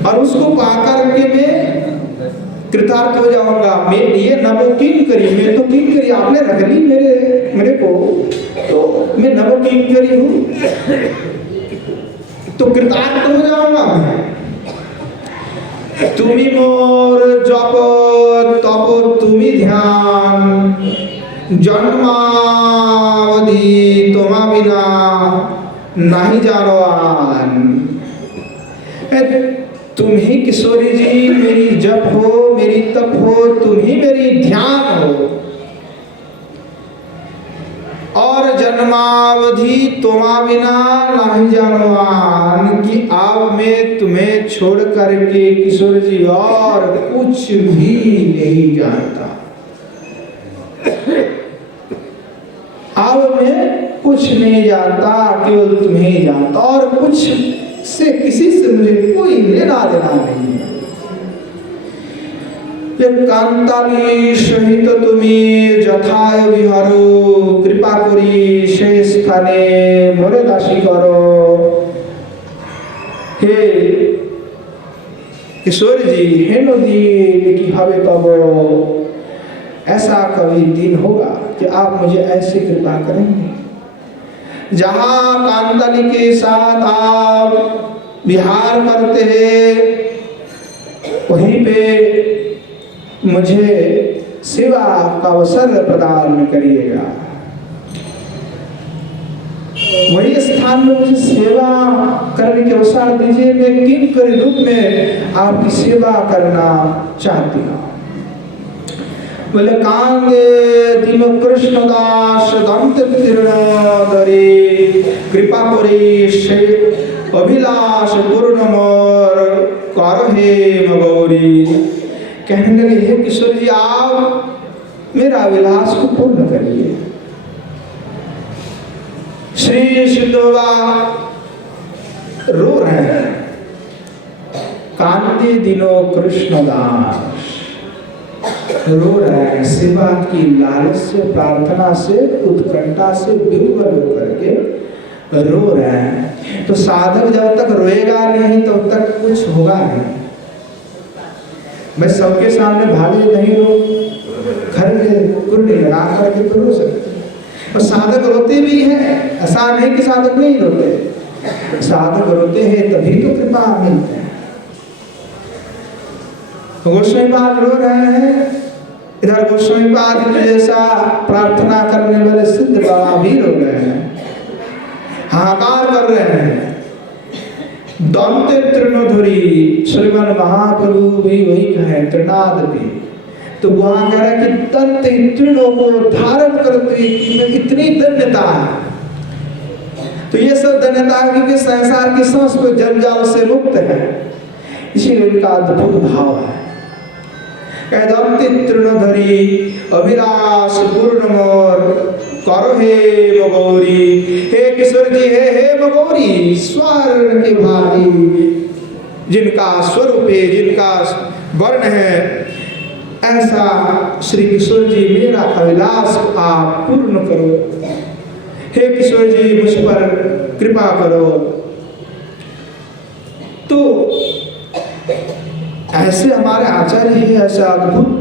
और उसको पाकर के मैं कृतार्थ हो जाऊंगा। मैं ये नवो किंकरी, मैं तो किंकरी आपने रख ली मेरे को, तो मैं नवो किंकरी हूँ, तो कृतार्थ हो जाऊंगा मैं। तुम्ही मोर जप तप तुम्ही ध्यान, जन्मावधि तुम्हा बिना नहीं जानवान। तुम ही किशोरी जी मेरी जप हो, मेरी तप हो, तुम ही मेरी ध्यान हो, और जन्मावधि तुम्हा बिना नहीं जानवान, कि अब मैं तुम्हें छोड़ करके किशोर जी और कुछ भी नहीं जानता। अब मैं कुछ नहीं जानता, केवल तुम्हें ही जानता, और कुछ से किसी से मुझे कोई लेना देना नहीं है। कांताली सहित तुम्हें जथाय विहारो, कृपा करी से स्थाने मोरे दासी करो। हे किशोर जी, हे नदी की हवे तब, ऐसा कभी दिन होगा कि आप मुझे ऐसे कृपा करेंगे जहां कांताली के साथ आप विहार करते हैं, वहीं पे मुझे सेवा का अवसर प्रदान करिएगा। वही स्थान में मुझे सेवा करने के अवसर दीजिए। मैं किंकर रूप में आपकी सेवा करना चाहती हूँ। बोले कांगे दिनो कृष्णदास दंत तीर्णधरी, कृपा करी से अभिलाष पूर्ण मोर करहे मगौरी। कहने लगे हे किशोर जी, आप मेरा अभिलाष को पूर्ण करिए। श्री सिद्धोबा रो रहे हैं, कांते दिनो कृष्णदास रो रहे हैं, सेवा की लालच से, प्रार्थना से, उत्कंठा से विह्वल होकर के रो रहे हैं। तो साधक जब तक रोएगा नहीं तब तक कुछ होगा नहीं। मैं सबके सामने भागे नहीं रो, घर में कुंडी लगा करके तो रो सकते। और साधक रोते भी हैं, ऐसा नहीं कि साधक नहीं रोते। साधक रोते हैं तभी तो कृपा मिलते हैं। गोस्वामीपाद रो रहे हैं, इधर गोस्वामीपाद जैसा प्रार्थना करने वाले सिद्ध बाबा भी रो रहे हैं, हाहाकार कर रहे हैं। दंते तृणधुरी, श्रीमान महाप्रभु भी वही कहे, तृणाद भी। तो वहां कह रहा है कि दंत तृणों को धारण करते इतनी धन्यता है। तो ये सब धन्यता है क्योंकि संसार की समस्त जंजाल से मुक्त है, इसीलिए उनका अद्भुत भाव है। तृणधरी अभिलाष पूर्ण मोर करो हे मगौरी, हे किशोर जी हे मगौरी स्वर्ण की भांति जिनका स्वरूप है, जिनका वर्ण है, ऐसा श्री किशोर जी मेरा अभिलाष आप पूर्ण करो। हे किशोर जी मुझ पर कृपा करो। तो ऐसे हमारे आचार्य ही ऐसा अद्भुत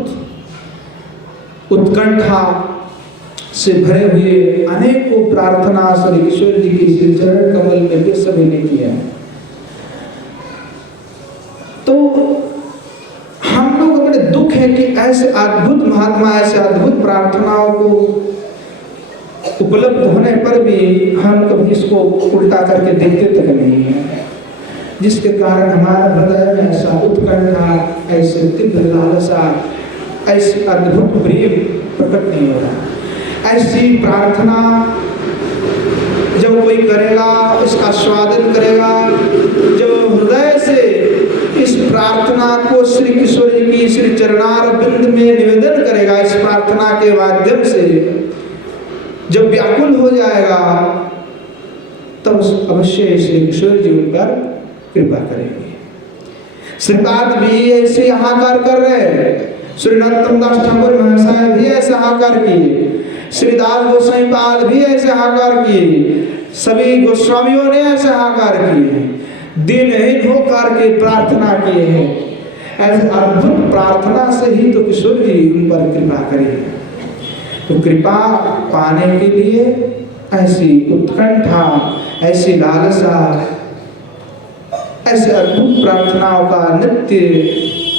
उत्कंठा से भरे हुए अनेकों प्रार्थना श्री किशोर जी की श्री चरण कमल में भी सभी ने किया। तो हम लोग बड़े दुख है कि ऐसे अद्भुत महात्मा ऐसे अद्भुत प्रार्थनाओं को उपलब्ध होने पर भी हम कभी इसको उल्टा करके देखते तक नहीं है, जिसके कारण हमारा हृदय में ऐसा उत्कंठा, ऐसे तीव्र लालसा, ऐसी अद्भुत प्रेम प्रकट नहीं हो रहा। ऐसी प्रार्थना जब कोई करेगा, इसका स्वागत करेगा, जब हृदय से इस प्रार्थना को श्री किशोर जी की श्री चरणार बिंद में निवेदन करेगा, इस प्रार्थना के माध्यम से जब व्याकुल हो जाएगा, तब अवश्य श्री किशोर जी उन पर कृपा करेंगे। श्रीपाद भी ऐसे हाहाकार कर रहे हैं, श्री नरोत्तम दास ठाकुर महाशय भी ऐसे हाहाकार किए, श्रीदास गोसाई पाल भी ऐसे हाहाकार किए, सभी गोस्वामियों ने ऐसे हाहाकार किए, दिनहीन होकर के प्रार्थना किए हैं। ऐसे अद्भुत प्रार्थना से ही तो किशोर जी उन पर कृपा करेंगे। तो कृपा पाने के लिए ऐसी उत्कंठा, ऐसी लालसा, ऐसे अद्भुत प्रार्थनाओं का नित्य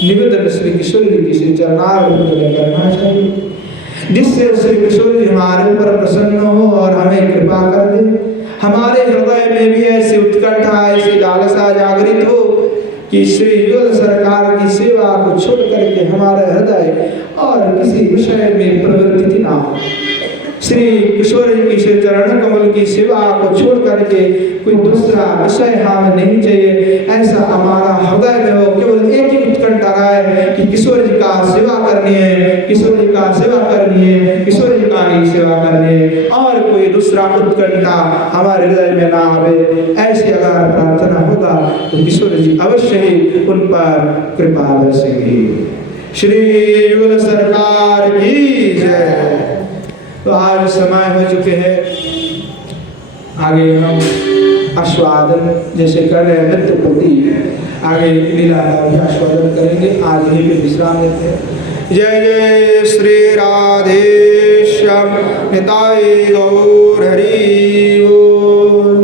निवेदन श्री किशोर जी की श्री चरणार में करना चाहिए, जिससे श्री किशोर जी हमारे ऊपर प्रसन्न हो और हमें कृपा कर दे। हमारे हृदय में भी ऐसी उत्कंठा, ऐसी लालसा जागृत हो कि श्री युगल सरकार की सेवा को छोड़ करके हमारा हृदय और किसी विषय में प्रवृत्ति ना हो। श्री किशोर जी की श्री चरण कमल की सेवा को छोड़ करके कोई दूसरा विषय हमें नहीं चाहिए, ऐसा हमारा हृदय में हो। केवल एक ही उत्कंठा रहा कि किशोर जी का सेवा करनी है, किशोर जी का सेवा करनी है, किशोर जी का ही सेवा करनी है, और कोई दूसरा उत्कंठा हमारे हृदय में ना आवे। ऐसी अगर प्रार्थना होगा तो किशोर जी अवश्य ही उन पर कृपा बरसेगी। श्री युगल सरकार की जय। तो आज समय हो चुके हैं, आगे हम आस्वादन जैसे कर रहे हैं नृत्य प्रति, आगे लीला का भी आस्वादन करेंगे। आज यहीं पे विश्राम लेते हैं। जय जय श्री राधेश्याम निताय गौर हरि बोल।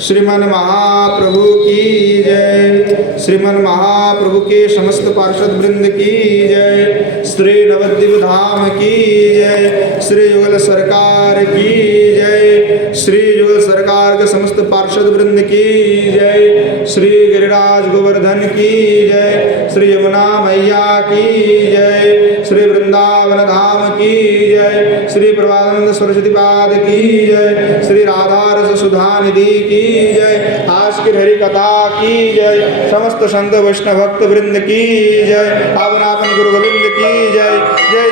श्रीमन महाप्रभु की जय, श्रीमन महाप्रभु के समस्त पार्षद वृंद की जय, श्री नवद्वीप धाम की जय, श्री युगल सरकार की जय, श्री युगल सरकार के समस्त पार्षद वृंद की जय, श्री गिरिराज गोवर्धन की जय, श्री यमुना मैया की जय, श्री वृंदावन धाम की जय, श्री प्रभानंद सरस्वती पाद की जय, श्री राधा रस सुधा निधि की जय, आज की हरि कथा की जय, समस्त संत वैष्णव भक्त वृंद की जय, पावन गुरु गोविंद की जय। जय